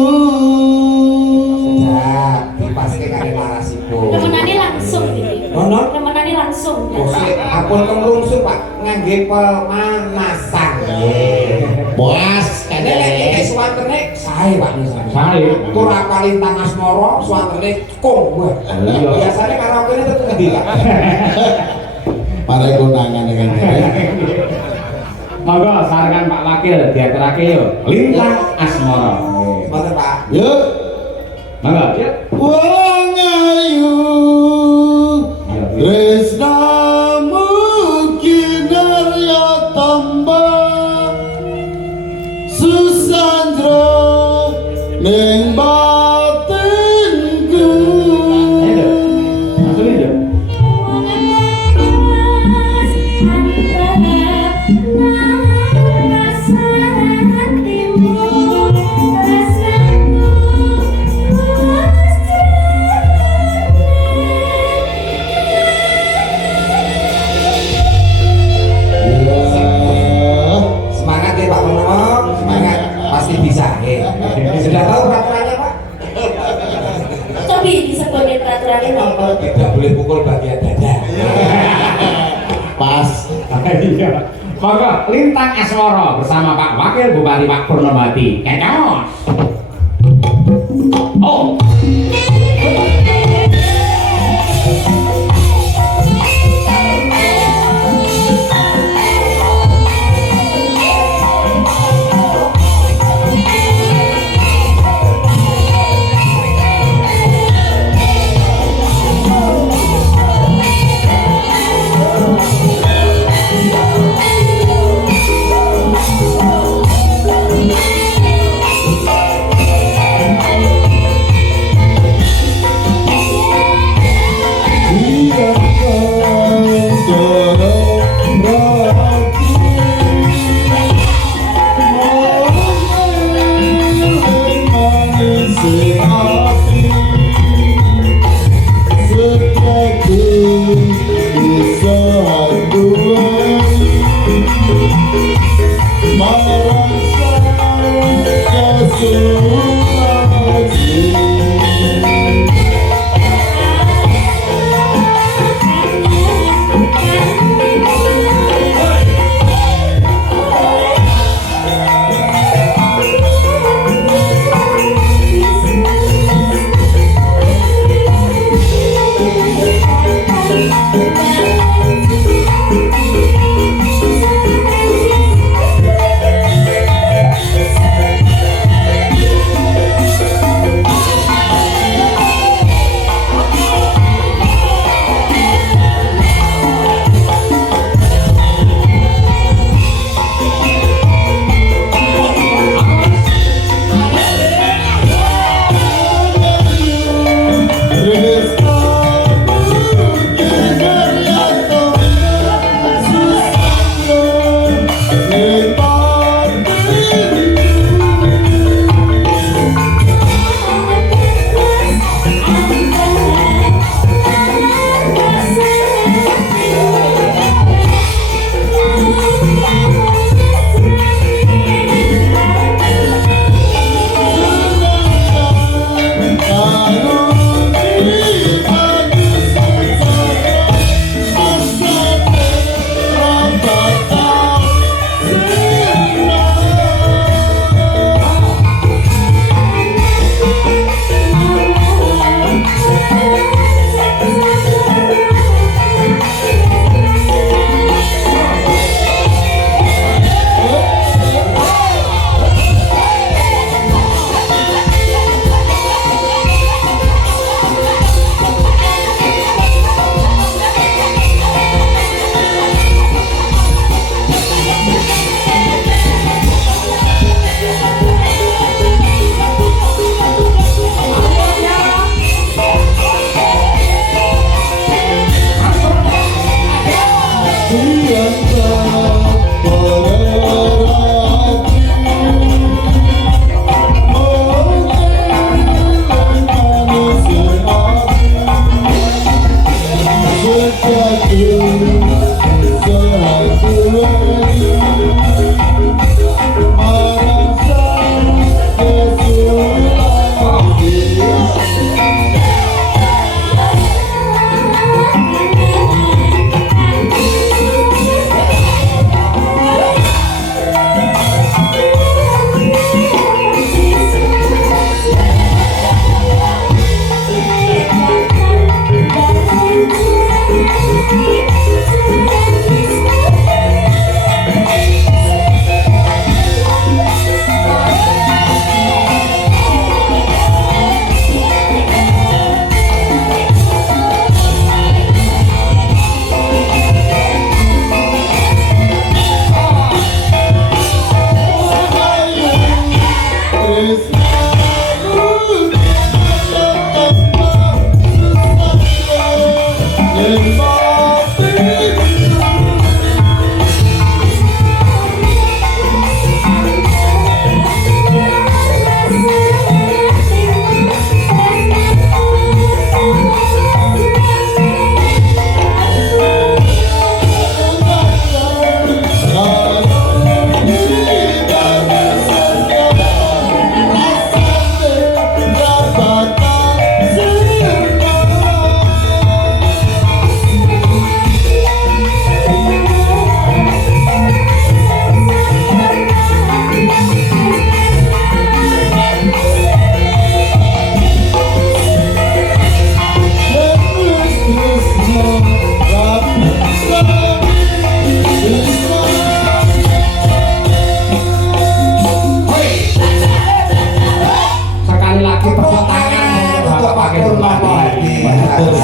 Ya, dipaske kare narasipun. Temenane langsung iki. Ono? Temenane langsung. Kose apun kemrungsung Pak ngangge pemanasan. Bos, Kene iki suwantene sae Pak misalnya. Sae. Ora palintang asmara suwantene kong. Wah. Iya. Biasane karaoke ini tetep ngendi Pak? mare konangan kan. Monggo sarangan Pak Wakil diaturake yo. Lintang asmara. Nggih. Mboten Pak. Yuk, Monggo. Yuk. wong ayu tresna mungkin arya tombo susandro ning batinku. Ayo, Nduk. Masuk Nduk. Thank you. tidak boleh pukul bagian dada. Pas. Iya. Monggo Lintang Aswara bersama Pak Wakil Bupati Pak Purnomati. Kecos. Oh.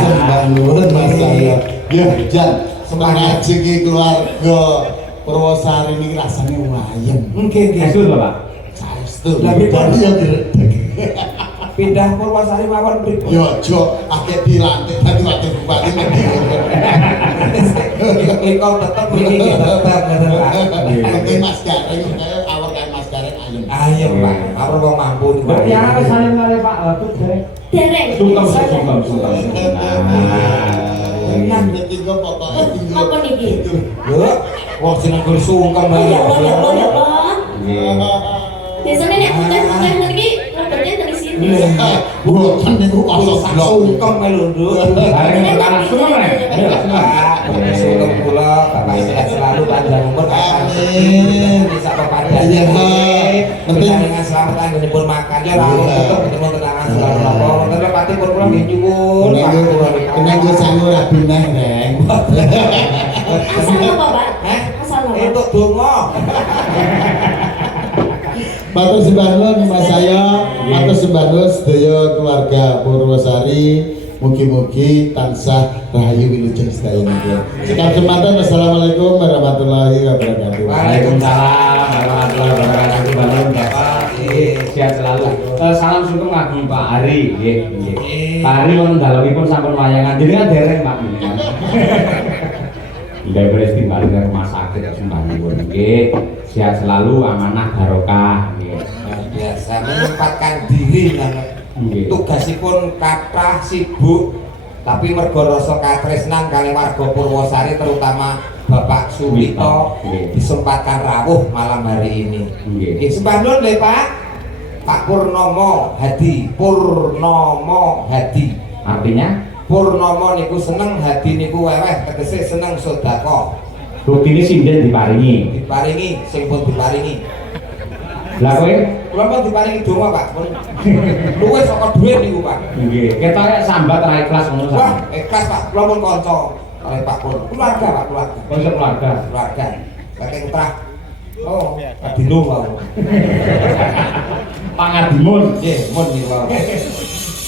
Sembah nuwun Mas saya. Ya jan semangat iki keluarga Purwosari niki rasane wayem. Nggih, nggih. Estu to, Pak? Saestu. Lah, Lah ya gredeg. Pindah Purwosari mawon pripun? Ya aja akeh dilantik dadi wakil bupati mesti. Kok tetep iki tetep ngoten Pak. Oke Mas Gareng, awak kan Mas Gareng ayem. Ayo Pak, apa wong mampu niku. Mbak ya wis saling kali Pak Watut dereng. Dereng. Sungkem. Enak iki kok pokoke tinggal. Apa niki? Lho, wong jeneng Gur sungkem Oh ya bae. Allah, ya Allah. Nggih. Biasanya nek putih-putih niki rambutnya dari sini. Mboten niku kosong Sungkem ae lho, Nduk. Bareng perkara sungkem rek. Pak, sungkem kula, Bapak sehat selalu panjang umur kapan Amin. bisa pepadaan. Iya, Pak. Penting dengan selamat anggenipun makan ya lah tetep ketemu tenangan segala napa. Wonten pati pun kula nggih nyuwun. Kena gue sangu rabi neh, Reng. Asal apa, Pak? Hah? Asal apa? Itu donga. Matur sembah nuwun Mas saya, matur sembah nuwun sedaya keluarga Purwosari. Mugi-mugi tansah rahayu wilujeng sedaya niki. Sekar jembatan. Assalamualaikum warahmatullahi wabarakatuh. Waalaikumsalam warahmatullahi wabarakatuh. Balon Bapak. Sehat selalu. Salam sungkem kagem Pak Ari nggih. Pak Ari wonten dalemipun sampun wayangan jenengan dereng Pak jenengan. Nggih beres timbali ke rumah sakit sembah nuwun nggih. Sehat selalu, amanah barokah nggih. Biasa menyempatkan diri banget. Nggih. Tugasipun kathah sibuk tapi mergo rasa katresnan kali warga Purwosari terutama Bapak Sumito Nggih. disempatkan rawuh malam hari ini. Nggih. Nggih sembah nuwun lho Pak. Pak Purnomo Hadi, Purnomo Hadi. Artinya Purnomo niku seneng, Hadi niku weweh, tegese seneng sedekah. rutine sinden diparingi. Diparingi sing pun diparingi. Lah kowe Kula pun diparingi donga Pak. Pun luwih saka dhuwit niku Pak. nggih, ketoke sambat ra ikhlas ngono Wah, sampe. ikhlas Pak. Kula pun kanca oleh Pak Pur. Keluarga Pak, keluarga. Konsep keluarga. Keluarga. Saking trah. Oh, adino wae. Pangadimun. Nggih, mun niku wae.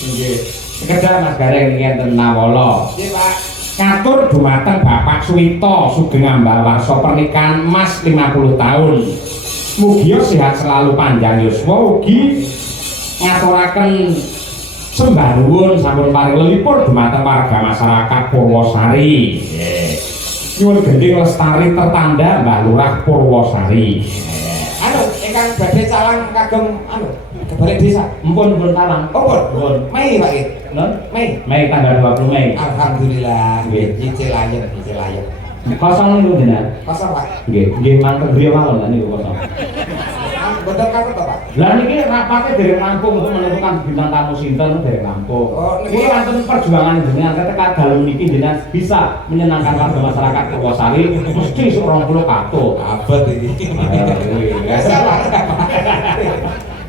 Nggih. Sekedar Mas Gareng ngenten nawala. Nggih Pak. Ngatur dumateng Bapak Suwito Sugeng Ambawarsa pernikahan Mas 50 tahun. Mugi sehat selalu panjang yuswa ugi ngaturaken sembah nuwun sampun paring lelipur dumateng warga masyarakat Purwosari. Nggih. Nyuwun gending lestari tertanda Mbah Lurah Purwosari. Anu, ingkang badhe calang kagem anu, kebalik desa. Empun talang. Oh, pun. Pun. Mei Pak. Nggih. Nun? Mei. Mei tanggal 20 Mei. Alhamdulillah. Nggih. Nyicil ayem, nyicil ayem. Kosong niku jenengan. Kosong Pak. Nggih, nggih mantep griya mawon lan niku kosong. Boten katut to Pak. Lah niki rapate dereng rampung untuk menentukan bintang tamu sinten dereng rampung. Oh, niki- Niki wonten perjuangan jenengan ketika dalem niki jenengan bisa menyenangkan warga masyarakat Purwosari mesti 20 katut. Abot iki. Biasa Pak.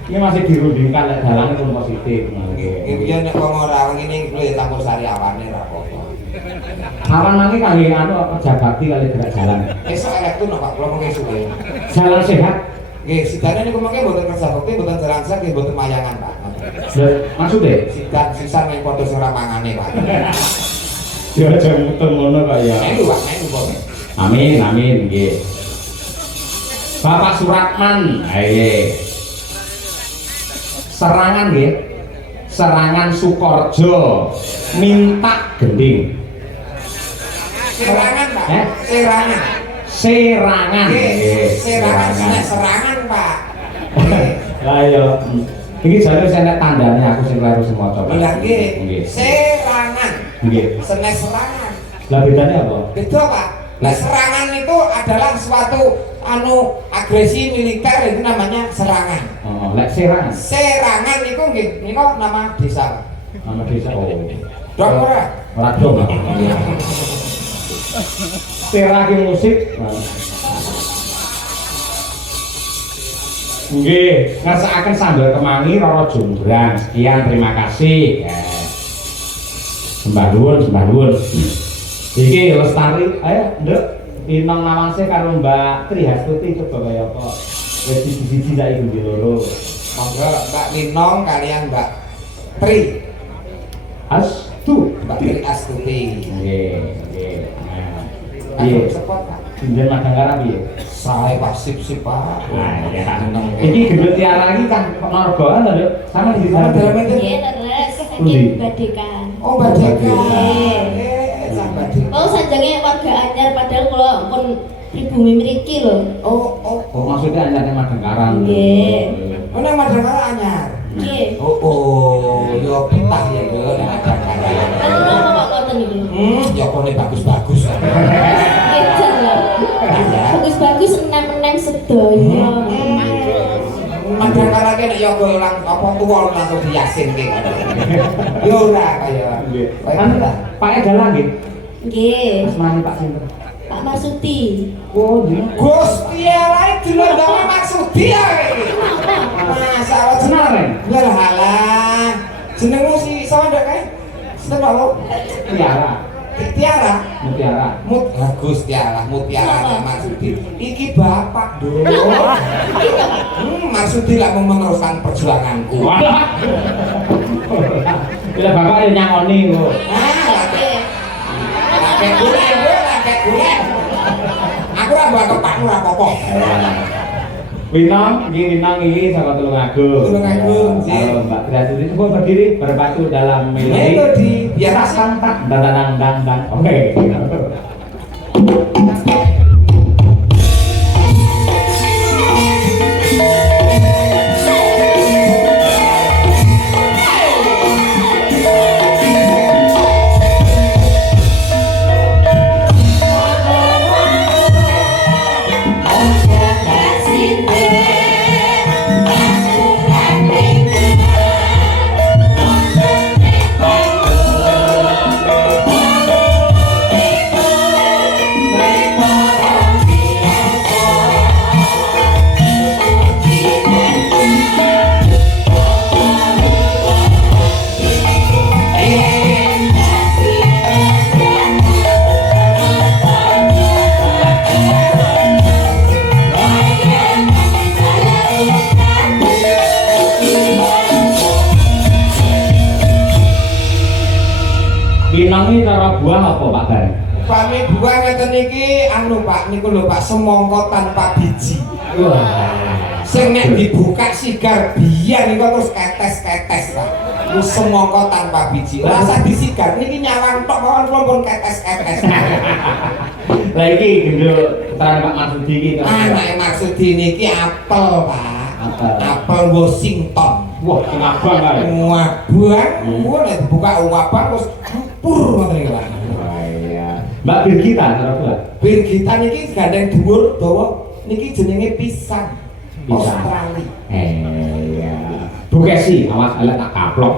Ini masih dirundingkan lek dalane pun positif. Nggih, biyen nek wong ora ngene kuwi campur sari awane ra apa-apa. Awan mangi kangge anu kerja bakti kali gerak jalan. Esuk elektron Pak, kula mengke suwe. Jalan sehat. Nggih, sidane niku mengke mboten kerja bakti, mboten jalan sak, nggih mboten mayangan Pak. Lah maksudnya Sidan sisan ning padha ora mangane Pak. ya aja muter ngono kok ya. Melu Pak, melu Pak. Amin, amin, nggih. Bapak Suratman, nggih. Serangan nggih. Serangan Sukorjo minta gending. Serangan Pak. Eh? Serangan. Serangan. Nggih, Nggih, serangan, serangan Pak. Lah ya. Iki jare saya tandane aku sing kleru semua coba. Lah nggih, Nggih. serangan. Nggih. Senes serangan. Lah bedanya apa? Beda Pak. Nah serangan itu adalah suatu anu agresi militer itu namanya serangan. Oh, lek serangan. Serangan itu nggih niku nama desa. Nama desa oh. Dok ora? Ora dong. Seragi musik. Nggih, ngersakaken sambal kemangi Roro Jombrang. Sekian, terima kasih. Ya. Sembah nuwun. Iki Lestari, ayo Nduk, Inong Nawangse karo Mbak Tri Hastuti coba kaya apa. Wis siji-siji saiki di loro. Monggo Mbak Linong kalian Mbak Tri. Astu. Mbak Tri Astuti. Nggih, nggih. Nah. Aku Iya. sepot Pak. Sinten Madangkara piye? Saya Pak sip Pak. Nah, ya. Seneng. Iki gendut tiara iki kan Nargoan to, Dok? Sama di Sama dalam sana. itu. Nggih, terus Pundi? saking badekan. Oh, Badeka. Nggih. Sampai. Oh, sanjange warga anyar padahal kula pun pribumi mriki lho. Oh, Oh, maksudnya anyarnya Madangkara. Nggih. Oh, nang Madangkara anyar. Nggih. Oh, yo betah ya yo nang Madangkara. Kan napa kok ngoten niku? Ya kone bagus-bagus. Kejar lho. Bagus-bagus enem-enem sedaya. Madangkara ki nek yo lang apa tuwa langsung diyasinke. Yo ora kaya. Kan Pak Edalah nggih. Nggih. Asmane Pak sinten? Pak Masuti. Oh, nggih. Gusti Allah dilondonge maksudi ya iki. Masalah Benar, Ren? Ya halah. Jenengmu si sapa ndek kae? Sinten Pak Lo? Tiara. Tiara. Mutiara. Gusti Allah, Mutiara Marsudi. Iki bapak do. Marsudi lah mau meneruskan perjuanganku. Walah. Bila bapak yang nyangoni kok. Lagi gulen, lagi gulen. Aku ora mbak kepak ora apa-apa. Winong, Winong ini sama Tulungagung. Tulungagung, sih. Kalau Mbak Triastuti semua berdiri berpacu dalam melodi biasa santak dan. Oke. Winong ini cara buah apa Pak Bar? Pami buah ngeten iki anu Pak niku lho Pak semangka tanpa biji. Wah. Sing nek dibuka sigar biyen niku terus ketes-ketes Pak. Ku semangka tanpa biji. Rasa disigar niki nyawang tok mawon kula pun ketes-ketes. Lah iki gendho keterangan Pak Marsudi iki. Anake maksud niki apel Pak. Apel Washington. Wah, sing abang kae. Wabang, nek dibuka wabang terus campur ngoten iki Pak. Iya. Mbak Birgita cara buah. Birgita niki gandeng dhuwur dawa niki jenenge pisang. Australia. Iya. Bu Kesi, awas elek tak kaplok.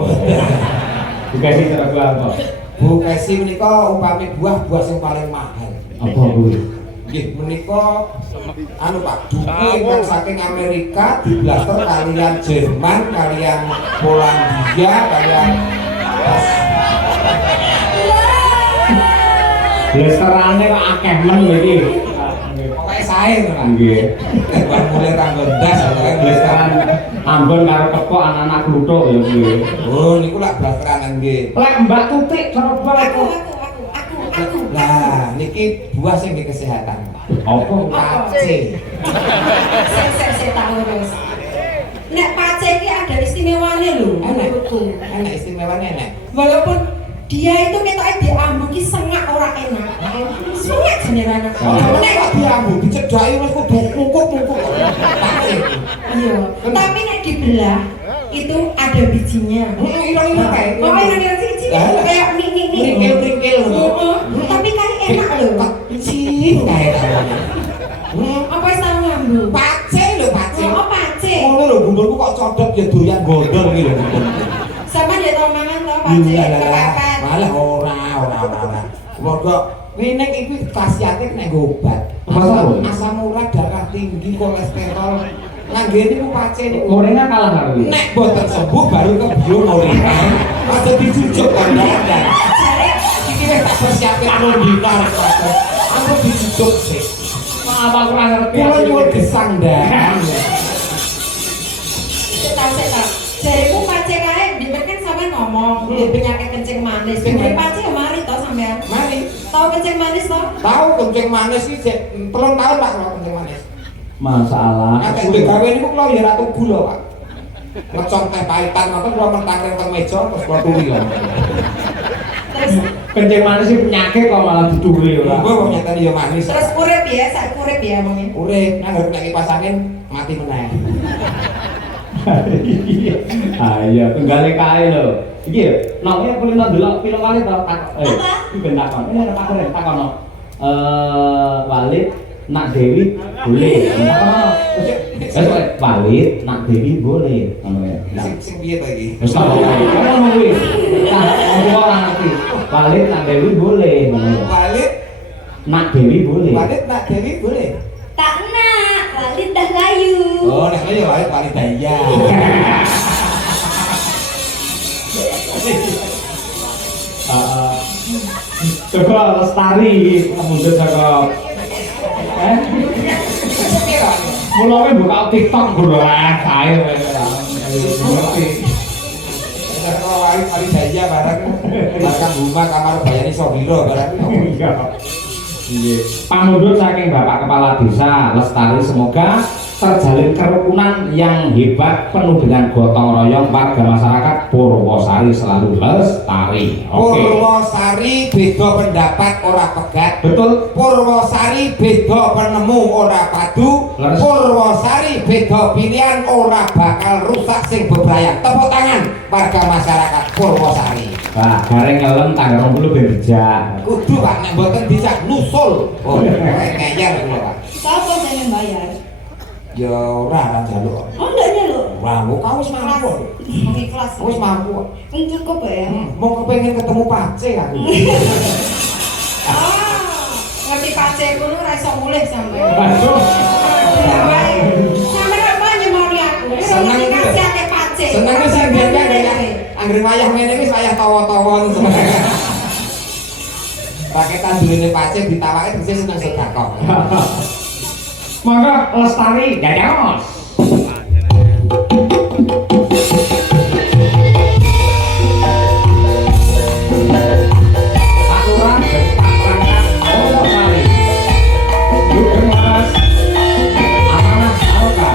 Bu Kesi cara buah apa? Bu Kesi menika upami buah sing paling mahal. Apa Bu? Nggih menika anu Pak, duku ingkang saking Amerika diblaster kalian Jerman, kalian Polandia, kalian Blasterane kok akeh men iki. pokoke sae to Pak. Nggih. Bang mulai tanggal ndas Blasteran Ambon karo kepok anak-anak kluthuk ya kuwi. Oh niku lak blasteran nggih. Lek Mbak Tutik cara buah apa? Lah niki buah sing di kesehatan. Apa? Pace. Saya tahu Mas. Nek pace iki ada istimewane lho menurutku. Enak istimewanya enak. Walaupun dia itu ketoke diambu ki sengak ora enak. Sengak jenenge. Nek kok diambu dicedhaki wis kudu mungkuk-mungkuk. Pace. Iya. Tapi nek dibelah itu ada bijinya. Ira-ira kae. Oh, enak sih kayak mini. Ringkil-ringkil. Tapi kayak enak lho. Cing kae ta. Apa wis tau ngambu? Pace lho pace. Oh, pace. Ngono lho gumburku kok codot ya doyan gondol iki lho. Sama dia tau mangan tau pace kepapat. Malah ora. Mergo Winek itu khasiatnya kena obat. Asam urat, darah tinggi, kolesterol. Ngangge niku pace niku. Moringa kalah karo iki. Nek boten sembuh baru ke bio moringa. Aja dijujuk kan dadan. Iki wis tak persiapke anu dina rek Mas. Aku dijujuk sih. Apa aku ora ngerti. Kulo nyuwun gesang dan. Setak. Jariku pace kae, dipeken sama ngomong penyakit kencing manis. Jadi pace ya mari toh sampean. Mari. Tahu kencing manis toh? Tahu kencing manis sih 3 tahun Pak kalau kencing manis. Masalah. Nah, kayak gawe niku kula ya ratu gula, Pak. Ngecor teh pahitan ngoten kula mentangke teng meja terus kula turi lho. Terus Kencing manis sih penyakit kok malah diduri ora. Mbok kok nyatane ya manis. terus urip ya, sak urip ya mungkin. Urip nang arep nek kipas angin mati meneh. Iya, tunggale kae lho. Iki lho, namanya boleh tak delok film kali ta tak. Apa? Iki ben takon. Ini ada pakar takono. Walid nak Dewi boleh. Takono. Walid nak Dewi boleh. Ngono ya. Sing piye ta iki? Wis tak kok. Ngono kuwi. Nah, aku ora ngerti. Walid nak Dewi boleh. Ngono ya. Balik, Nak Dewi boleh. balik nak Dewi boleh. Tak nak, Walid dah layu. Oh, nek ya balik daya. Coba lestari mundur saka mulai buka TikTok berlaku kae ngerti. Kalau wali daya barang barang rumah kamar bayani sobiro barang. Pamundur saking Bapak Kepala Desa Lestari, semoga terjalin kerukunan yang hebat penuh dengan gotong royong warga masyarakat Purwosari selalu lestari. Oke. Purwosari beda pendapat ora pegat. Betul. Purwosari beda penemu ora padu. Leres. Purwosari beda pilihan ora bakal rusak sing bebrayan. Tepuk tangan warga masyarakat Purwosari. Wah, gareng ngelem tanggal 20 berja. Kudu Pak nek mboten bisa nusul. Oh, ngeyel kula Pak. Siapa saya yang bayar? Ya ora njaluk. Oh enggak nyeluk. Wah, kok wis mampu. Oke kelas. Wis mampu. Cukup ya. Mau kepengen ketemu Pace aku. Ah, ngerti pace kulo ora iso mulih sampean. Waduh. Sampeyan apa nyemoni aku? Seneng Ngerti iki lho. kasihane pace. Seneng wis sing biyen kayak anggere wayah ngene wis wayah tawa-tawa sebenarnya. Paketan durine Pace ditawake bisa seneng sedekah. Maka lestari jajos. Pak Lurah dan Pak Perangkat Purwosari. Yuk Mas. Amanah Saroka.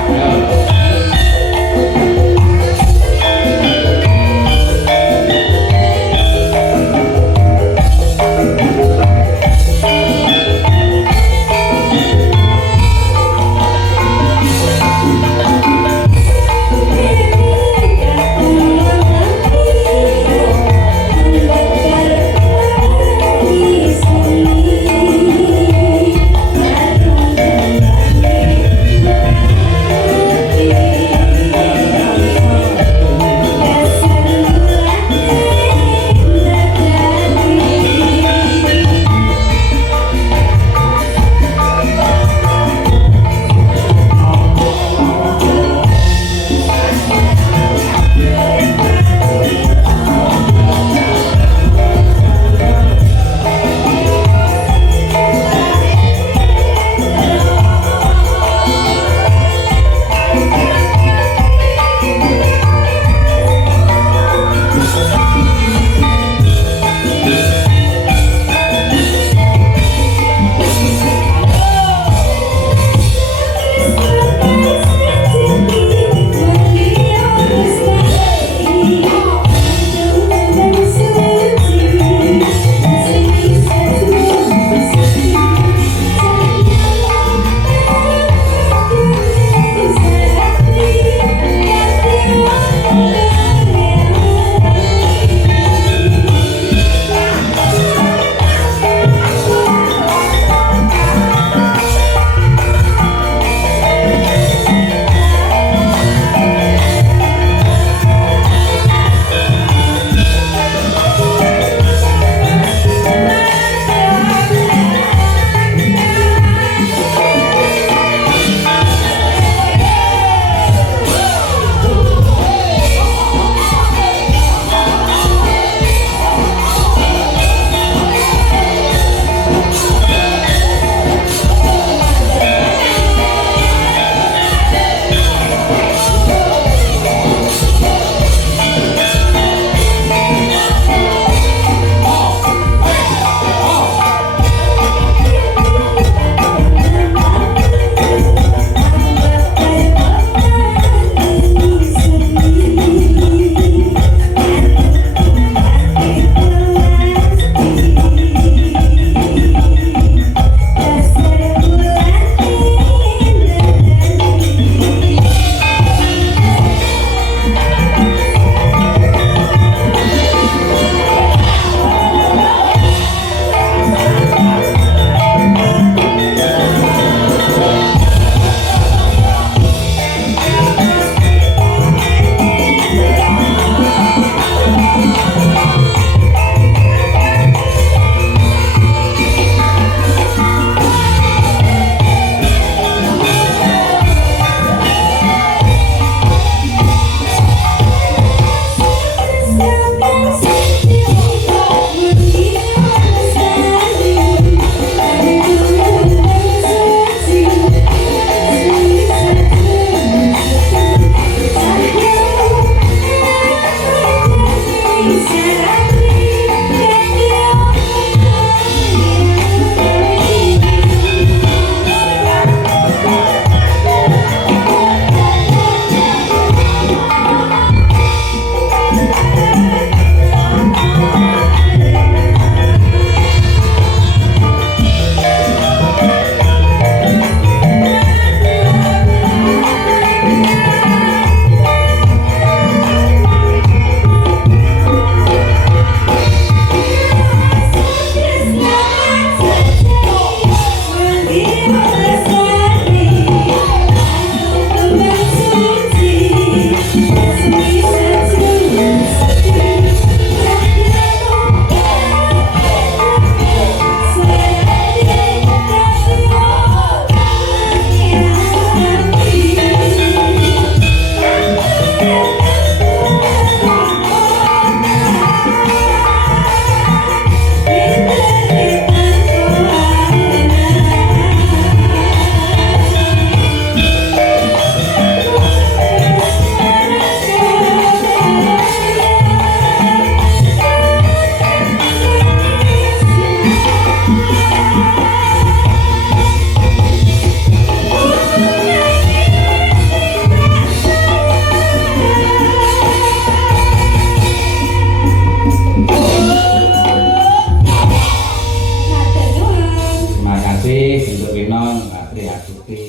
Winon, Mbak Tri Astuti.